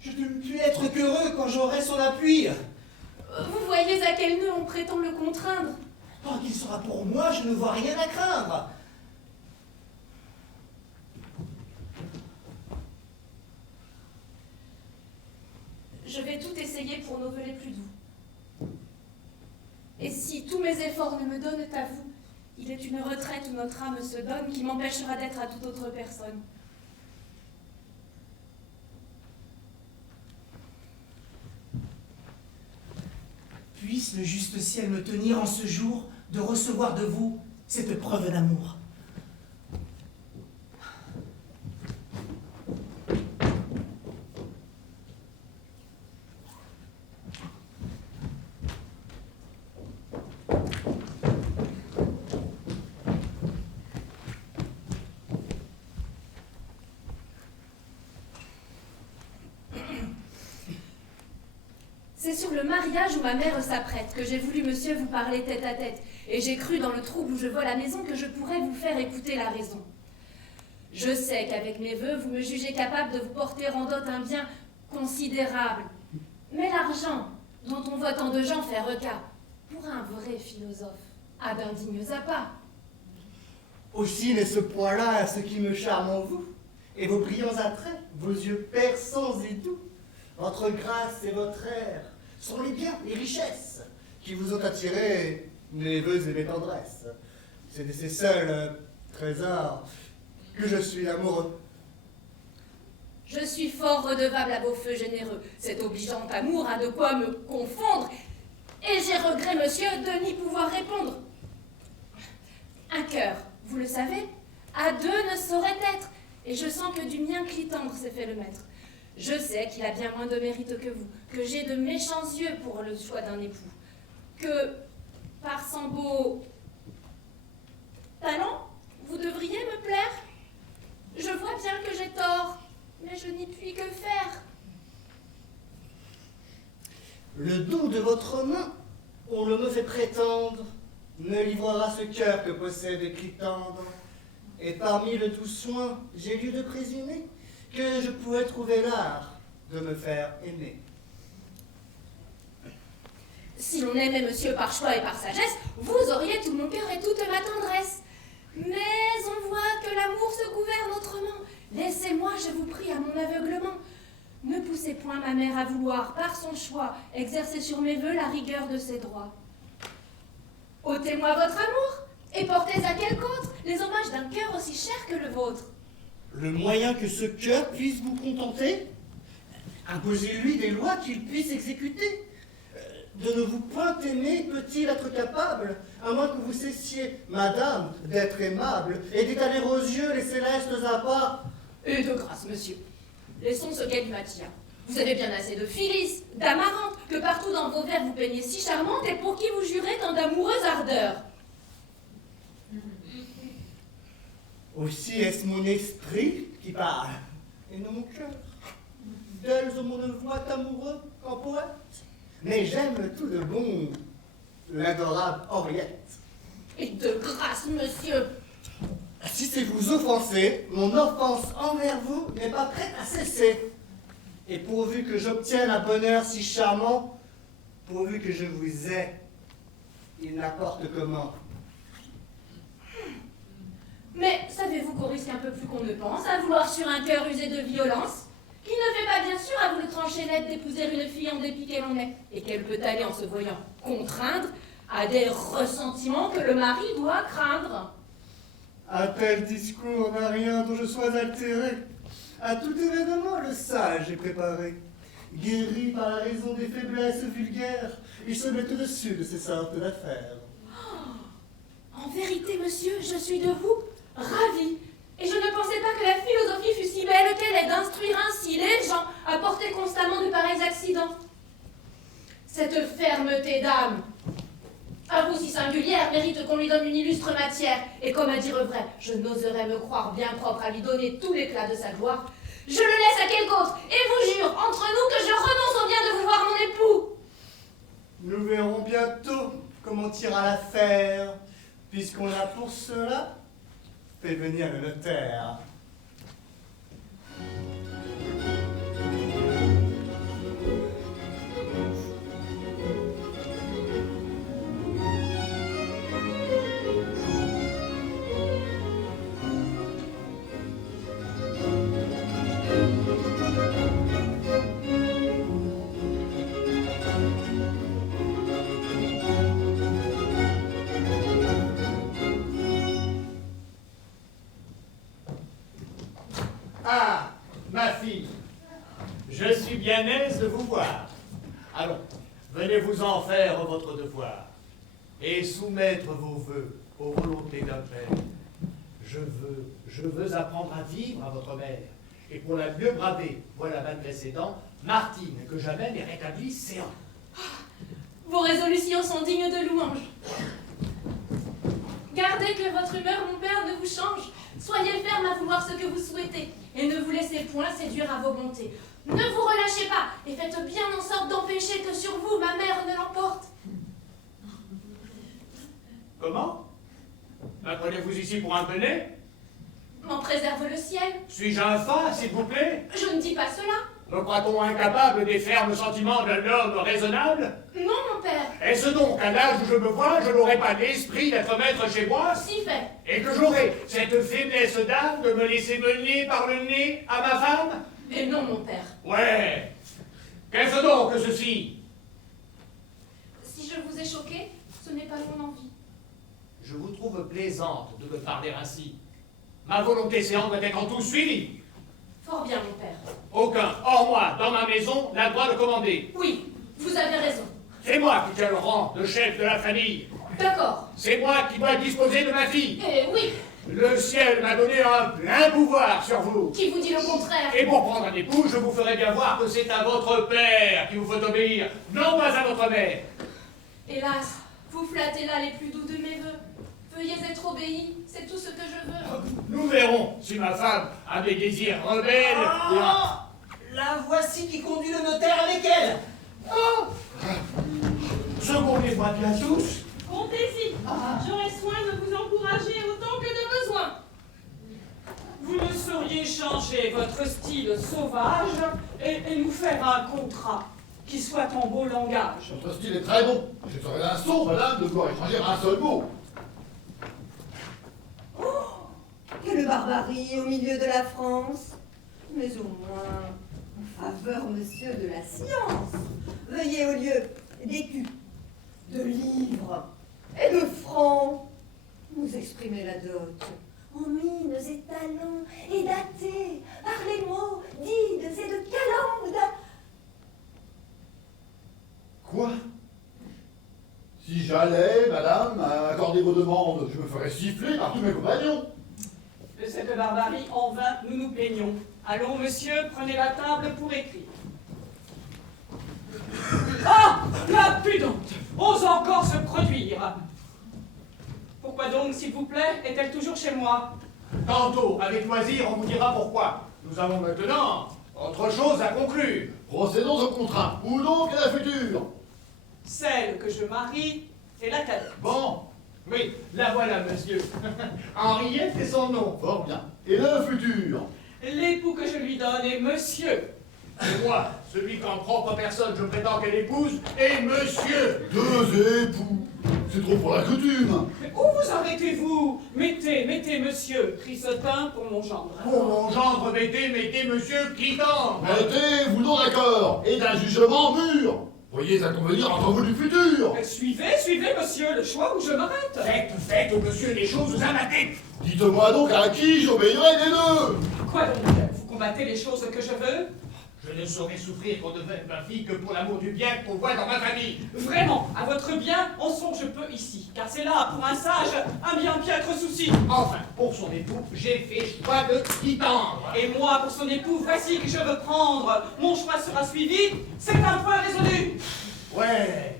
Je ne puis être qu'heureux quand j'aurai son appui. Vous voyez à quel nœud on prétend le contraindre. Tant qu'il sera pour moi, je ne vois rien à craindre. Je vais tout essayer pour nos vœux les plus doux. Et si tous mes efforts ne me donnent à vous, il est une retraite où notre âme se donne qui m'empêchera d'être à toute autre personne. Puisse le juste ciel me tenir en ce jour de recevoir de vous cette preuve d'amour. C'est sur le mariage où ma mère s'apprête que j'ai voulu, monsieur, vous parler tête à tête. Et j'ai cru dans le trouble où je vois la maison que je pourrais vous faire écouter la raison. Je sais qu'avec mes vœux, vous me jugez capable de vous porter en dot un bien considérable. Mais l'argent, dont on voit tant de gens faire cas, pour un vrai philosophe, a d'indignes appâts. Aussi n'est ce point-là ce qui me charme en vous, et vos brillants attraits, vos yeux perçants et doux. Votre grâce et votre air sont les biens, les richesses qui vous ont attiré mes vœux et mes tendresses. C'est de ces seuls trésors que je suis amoureux. Je suis fort redevable à vos feux généreux. Cet obligeant amour a de quoi me confondre, et j'ai regret, monsieur, de n'y pouvoir répondre. Un cœur, vous le savez, à deux ne saurait être, et je sens que du mien clitandre s'est fait le maître. Je sais qu'il a bien moins de mérite que vous, que j'ai de méchants yeux pour le choix d'un époux, que, par son beau talent, vous devriez me plaire. Je vois bien que j'ai tort, mais je n'y puis que faire. Le don de votre main, on le me fait prétendre, me livrera ce cœur que possède Clitandre. Et parmi le doux soin, j'ai lieu de présumer que je pourrais trouver l'art de me faire aimer. Si l'on aimait monsieur par choix et par sagesse, vous auriez tout mon cœur et toute ma tendresse. Mais on voit que l'amour se gouverne autrement. Laissez-moi, je vous prie, à mon aveuglement. Ne poussez point ma mère à vouloir, par son choix, exercer sur mes vœux la rigueur de ses droits. Ôtez-moi votre amour, et portez à quelque autre les hommages d'un cœur aussi cher que le vôtre. Le moyen que ce cœur puisse vous contenter, imposez-lui des lois qu'il puisse exécuter. De ne vous point aimer peut-il être capable, à moins que vous cessiez, madame, d'être aimable et d'étaler aux yeux les célestes appâts. Et de grâce, monsieur, laissons ce qu'elle m'attire. Vous avez bien assez de Phyllis, d'Amarante, que partout dans vos vers vous peignez si charmante et pour qui vous jurez tant d'amoureuse ardeur. Aussi est-ce mon esprit qui parle, et non mon cœur. D'elles on ne voit amoureux qu'en poète. Mais j'aime tout de bon l'adorable Henriette. Et de grâce, monsieur. Si c'est vous offenser, mon offense envers vous n'est pas prête à cesser. Et pourvu que j'obtienne un bonheur si charmant, pourvu que je vous ai, il n'importe comment. Mais savez-vous qu'on risque un peu plus qu'on ne pense à vouloir sur un cœur usé de violence, qui ne fait pas bien sûr à vous le trancher net d'épouser une fille en dépit qu'elle en est, et qu'elle peut aller en se voyant contraindre à des ressentiments que le mari doit craindre. Un tel discours n'a rien dont je sois altéré. À tout événement, le sage est préparé. Guéri par la raison des faiblesses vulgaires, il se met au-dessus de ces sortes d'affaires. Oh, en vérité, monsieur, je suis de vous ravie. Et je ne pensais pas que la philosophie fût si belle qu'elle est d'instruire ainsi les gens à porter constamment de pareils accidents. Cette fermeté d'âme, à vous si singulière, mérite qu'on lui donne une illustre matière. Et comme à dire vrai, je n'oserais me croire bien propre à lui donner tout l'éclat de sa gloire. Je le laisse à quelque autre, et vous jure, entre nous, que je renonce au bien de vous voir mon époux. Nous verrons bientôt comment ira l'affaire, puisqu'on a pour cela fait venir le notaire. Je suis bien aise de vous voir. Allons, venez vous en faire votre devoir et soumettre vos vœux aux volontés d'un père. Je veux apprendre à vivre à votre mère. Et pour la mieux braver, voilà malgré ses dents, Martine, que j'amène et rétablit séant. Vos résolutions sont dignes de louange. Gardez que votre humeur, mon père, ne vous change. Soyez ferme à vouloir ce que vous souhaitez, et ne vous laissez point séduire à vos bontés. Ne vous relâchez pas, et faites bien en sorte d'empêcher que sur vous, ma mère ne l'emporte. Comment? M'apprenez-vous ici pour un bonnet? M'en préserve le ciel. Suis-je un fa, s'il vous plaît? Je ne dis pas cela. Me croit-on incapable des fermes sentiments d'un homme raisonnable? Non, mon père. Est-ce donc qu'à l'âge où je me vois, je n'aurai pas l'esprit d'être maître chez moi? Si fait. Et que j'aurai cette faiblesse d'âme de me laisser mener par le nez à ma femme? Et non, mon père. Ouais. Qu'est-ce donc que ceci? Si je vous ai choqué, ce n'est pas mon envie. Je vous trouve plaisante de me parler ainsi. Ma volonté séante doit être en tout suivie. Fort bien, mon père. Aucun, hors moi, dans ma maison, n'a le droit de commander. Oui, vous avez raison. C'est moi qui tiens le rang de chef de la famille. D'accord. C'est moi qui dois disposer de ma fille. Eh oui. Le ciel m'a donné un plein pouvoir sur vous. Qui vous dit le contraire? Et pour prendre un époux, je vous ferai bien voir que c'est à votre père qu'il vous faut obéir, non pas à votre mère. Hélas, vous flattez là les plus doux de mes vœux. Veuillez être obéi, c'est tout ce que je veux. Nous verrons si ma femme a des désirs rebelles. La voici qui conduit le notaire avec elle. Oh. Secondez-moi bien tous. Comptez-y. J'aurai soin de vous encourager autant que de besoin. Vous ne sauriez changer votre style sauvage et nous faire un contrat qui soit en beau langage. Votre style est très bon. Je serais un sot, madame, de pouvoir échanger un seul mot. Quelle barbarie au milieu de la France. Mais au moins, en faveur, monsieur de la science, veuillez au lieu d'écus, de livres et de francs, nous exprimer la dot en mines et talents et datés par les mots d'ides et de calendes. Quoi? Si j'allais, madame, accorder vos demandes, je me ferais siffler par tous mes compagnons. De cette barbarie, en vain, nous nous plaignons. Allons, monsieur, prenez la table pour écrire. Ah, la pudente ose encore se produire. Pourquoi donc, s'il vous plaît, est-elle toujours chez moi? Tantôt, avec loisir, on vous dira pourquoi. Nous avons maintenant autre chose à conclure. Procédons au contrat. Où donc est la future? Celle que je marie est la cadette. Bon, oui, la voilà, monsieur. Henriette est son nom. Fort bien. Et le futur? L'époux que je lui donne est monsieur. Et moi, celui qu'en propre personne je prétends qu'elle épouse, est monsieur. 2 époux. C'est trop pour la coutume. Mais où vous arrêtez-vous? Mettez, monsieur Chrysotin pour mon gendre. Pour mon gendre, mettez, monsieur Clitandre. Mettez-vous donc d'accord. Et d'un jugement mûr. Voyez à convenir entre vous du futur. Suivez, monsieur, le choix où je m'arrête. Faites, ô monsieur, les choses à ma tête. Dites-moi donc à qui j'obéirai des deux. Quoi donc? Vous combattez les choses que je veux? Je ne saurais souffrir qu'on devienne ma fille que pour l'amour du bien qu'on voit dans ma famille. Vraiment, à votre bien, en songe peu ici, car c'est là, pour un sage, un bien piètre souci. Enfin, pour son époux, j'ai fait choix de Clitandre. Et moi, pour son époux, voici que je veux prendre. Mon choix sera suivi, c'est un point résolu. Ouais,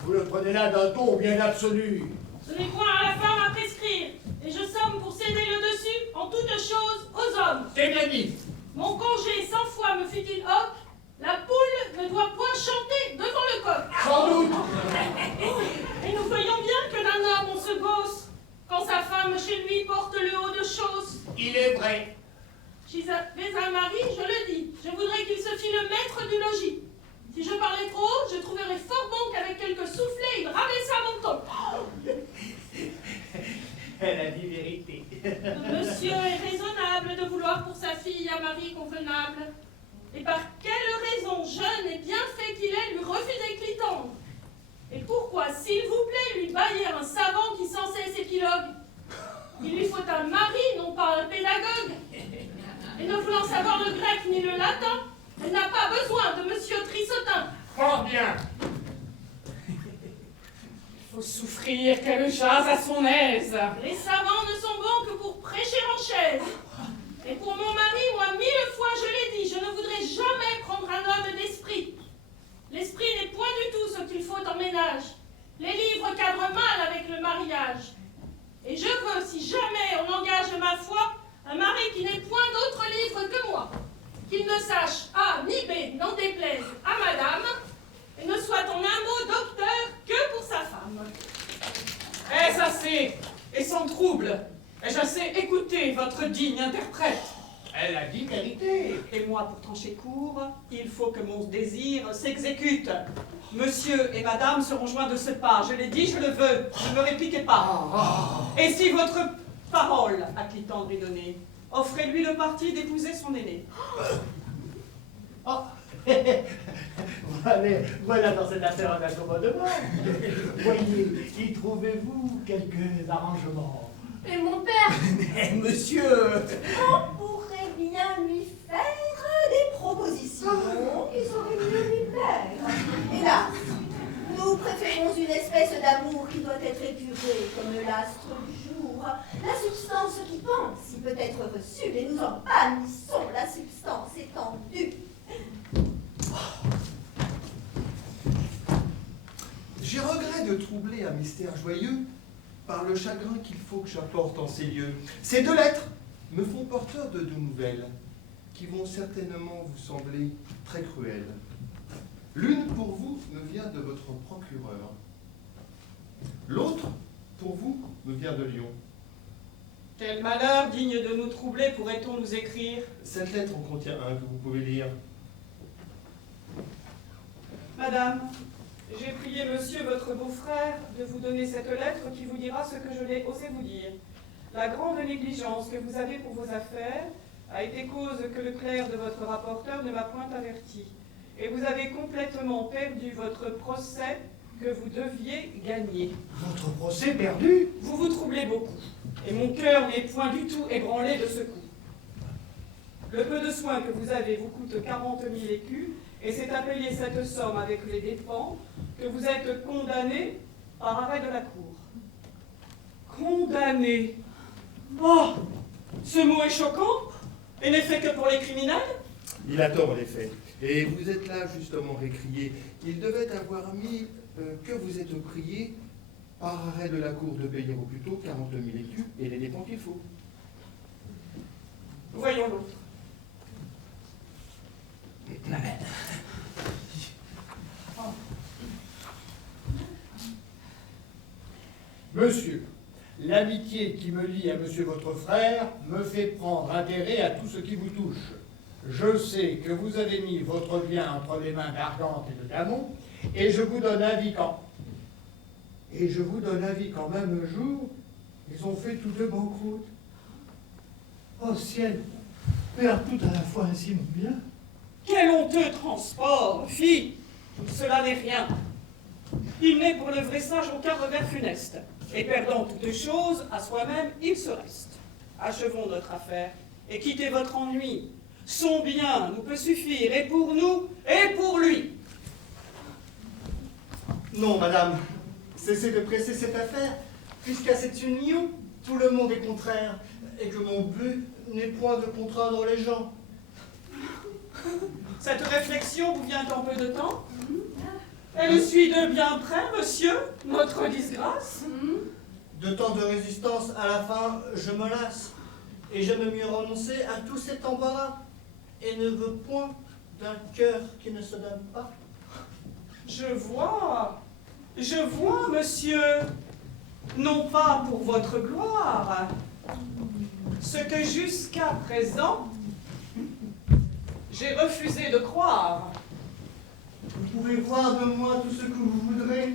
vous le prenez là d'un ton bien absolu. Ce n'est point à la femme à prescrire, et je somme pour céder le dessus en toutes choses aux hommes. C'est bien dit. Mon congé 100 fois me fut-il hoc, la poule ne doit point chanter devant le coq. Sans doute. Et nous voyons bien que d'un homme on se gausse, quand sa femme chez lui porte le haut de choses. Il est vrai. Si j'avais un mari, je le dis, je voudrais qu'il se fît le maître du logis. Si je parlais trop haut, je trouverais fort bon qu'avec quelques soufflets, il rabaissât mon ton. Elle a dit vérité. Monsieur est raisonnable de vouloir pour sa fille un mari convenable. Et par quelle raison, jeune et bien fait qu'il est, lui refuser Clitandre? Et pourquoi, s'il vous plaît, lui bailler un savant qui sans cesse épilogue? Il lui faut un mari, non pas un pédagogue. Et ne voulant savoir le grec ni le latin, Elle n'a pas besoin de monsieur Trissotin. Fort bien. Il faut souffrir qu'elle jase à son aise. Les savants ne sont bons que pour prêcher en chaise. Et pour mon mari, moi, 1000 fois je l'ai dit, je ne voudrais jamais prendre un homme d'esprit. L'esprit n'est point du tout ce qu'il faut en ménage. Les livres cadrent mal avec le mariage. Et je veux, si jamais on engage ma foi, un mari qui n'ait point d'autre livre que moi, qu'il ne sache A ni B, n'en déplaise à madame, et ne soit en un mot docteur que pour sa femme. Est-ce assez, et sans trouble, ai-je assez écouté votre digne interprète? Elle a dit vérité. Et moi, pour trancher court, il faut que mon désir s'exécute. Monsieur et madame seront joints de ce pas. Je l'ai dit, je le veux. Ne me répliquez pas. Et si votre parole à clitandre est donnée, offrez-lui le parti d'épouser son aîné. Oh. Voilà dans cette affaire un accommodement. Voyez, y trouvez-vous quelques arrangements? Et mon père, Mais monsieur, On pourrait bien lui faire des propositions qui sauraient mieux lui plaire. Hélas, nous préférons une espèce d'amour qui doit être épuré comme l'astre du jour. La substance qui pense, si peut être reçue, et nous en bannissons la substance étendue. J'ai regret de troubler un mystère joyeux par le chagrin qu'il faut que j'apporte en ces lieux. Ces 2 lettres me font porteur de 2 nouvelles qui vont certainement vous sembler très cruelles. L'une pour vous me vient de votre procureur. L'autre, pour vous, me vient de Lyon. Quel malheur digne de nous troubler pourrait-on nous écrire? Cette lettre en contient un que vous pouvez lire. Madame, j'ai prié monsieur, votre beau-frère, de vous donner cette lettre qui vous dira ce que je l'ai osé vous dire. La grande négligence que vous avez pour vos affaires a été cause que le clerc de votre rapporteur ne m'a point averti. Et vous avez complètement perdu votre procès que vous deviez gagner. Votre procès perdu? Vous vous troublez beaucoup, et mon cœur n'est point du tout ébranlé de ce coup. Le peu de soins que vous avez vous coûte 40 000 écus, et c'est à payer cette somme avec les dépens que vous êtes condamné par arrêt de la cour. Condamné? Oh, ce mot est choquant et n'est fait que pour les criminels? Il a tort, en effet. Et vous êtes là, justement, récrié. Il devait avoir mis que vous êtes prié, par arrêt de la cour, de payer au plus tôt 40 000 écus et les dépens qu'il faut. Voyons l'autre. Monsieur, l'amitié qui me lie à monsieur votre frère me fait prendre intérêt à tout ce qui vous touche. Je sais que vous avez mis votre bien entre les mains d'Argante et de Damon, et je vous donne avis quand même un jour, ils ont fait toutes banqueroute. Oh ciel, perdre tout à la fois ainsi mon bien. Quel honteux transport, fille! Cela n'est rien. Il n'est pour le vrai sage aucun revers funeste. Et perdant toutes choses, à soi-même, il se reste. Achevons notre affaire et quittez votre ennui. Son bien nous peut suffire, et pour nous, et pour lui. Non, madame, cessez de presser cette affaire, puisqu'à cette union, tout le monde est contraire, et que mon but n'est point de contraindre les gens. Cette réflexion vous vient en peu de temps? Elle suit de bien près, monsieur, notre disgrâce? De tant de résistance, à la fin, je me lasse, et j'aime mieux renoncer à tout cet embarras, et ne veux point d'un cœur qui ne se donne pas. Je vois, monsieur, non pas pour votre gloire, ce que jusqu'à présent, j'ai refusé de croire. Vous pouvez voir de moi tout ce que vous voudrez,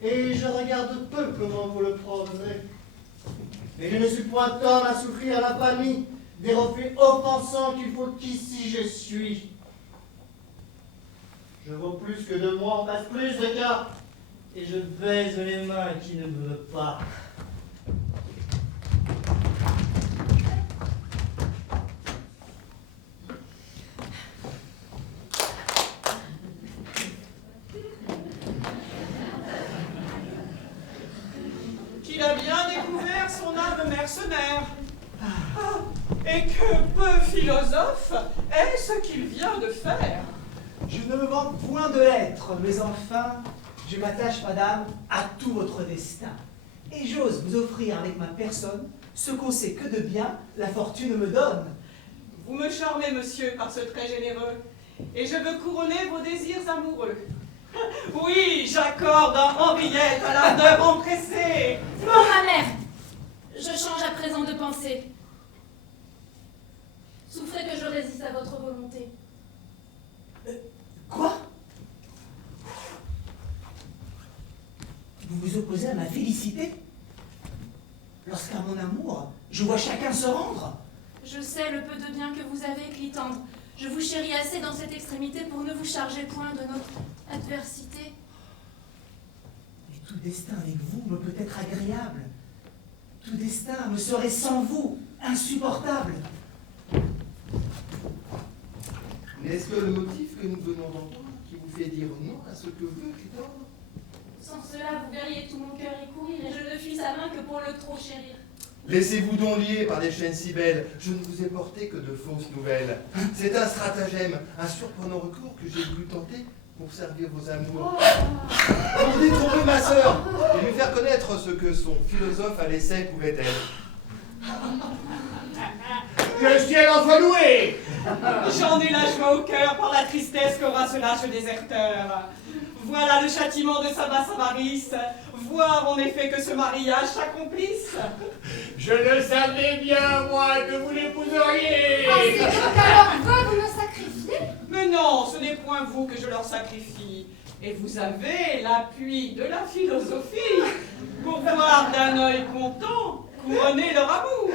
et je regarde peu comment vous le prendrez. Et je ne suis point homme à souffrir l'infamie des refus offensants qu'il faut qu'ici je suis. Je vaux plus que de moi en fasse plus de cas, et je baise les mains qui ne me veulent pas. Et que peu philosophe est ce qu'il vient de faire. Je ne me vante point de l'être, mais enfin, je m'attache, madame, à tout votre destin. Et j'ose vous offrir avec ma personne ce qu'on sait que de bien la fortune me donne. Vous me charmez, monsieur, par ce trait généreux, et je veux couronner vos désirs amoureux. Oui, j'accorde à Henriette à l'ardeur empressée. Non, ma mère, je change à présent de pensée. Souffrez que je résiste à votre volonté. Quoi? Vous vous opposez à ma félicité? Lorsqu'à mon amour, je vois chacun se rendre. Je sais le peu de bien que vous avez, Clitandre. Je vous chéris assez dans cette extrémité pour ne vous charger point de notre adversité. Mais tout destin avec vous me peut être agréable. Tout destin me serait sans vous insupportable. N'est-ce que le motif que nous venons d'entendre qui vous fait dire non à ce que veut Clitandre? Sans cela, vous verriez tout mon cœur y courir, et je ne fuis sa main que pour le trop chérir. Laissez-vous donc lier par des chaînes si belles. Je ne vous ai porté que de fausses nouvelles. C'est un stratagème, un surprenant recours que j'ai voulu tenter pour servir vos amours. Pour détromper ma sœur et lui faire connaître ce que son philosophe à l'essai pouvait être. Que le ciel en soit loué! J'en ai la joie au cœur par la tristesse qu'aura ce lâche déserteur. Voilà le châtiment de sa basse avarice. Voir en effet que ce mariage s'accomplisse. Je le savais bien, moi, que vous l'épouseriez! Pensez donc alors vous me sacrifier? Mais non, ce n'est point vous que je leur sacrifie. Et vous avez l'appui de la philosophie pour voir d'un œil content couronner leur amour.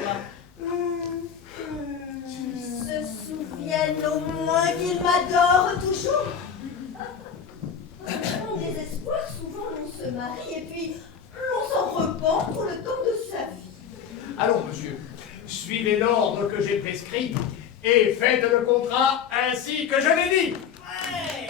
Se souviennent au moins qu'ils m'adorent toujours. En désespoir, souvent l'on se marie et puis l'on s'en repent pour le temps de sa vie. Allons, monsieur, suivez l'ordre que j'ai prescrit et faites le contrat ainsi que je l'ai dit. Ouais.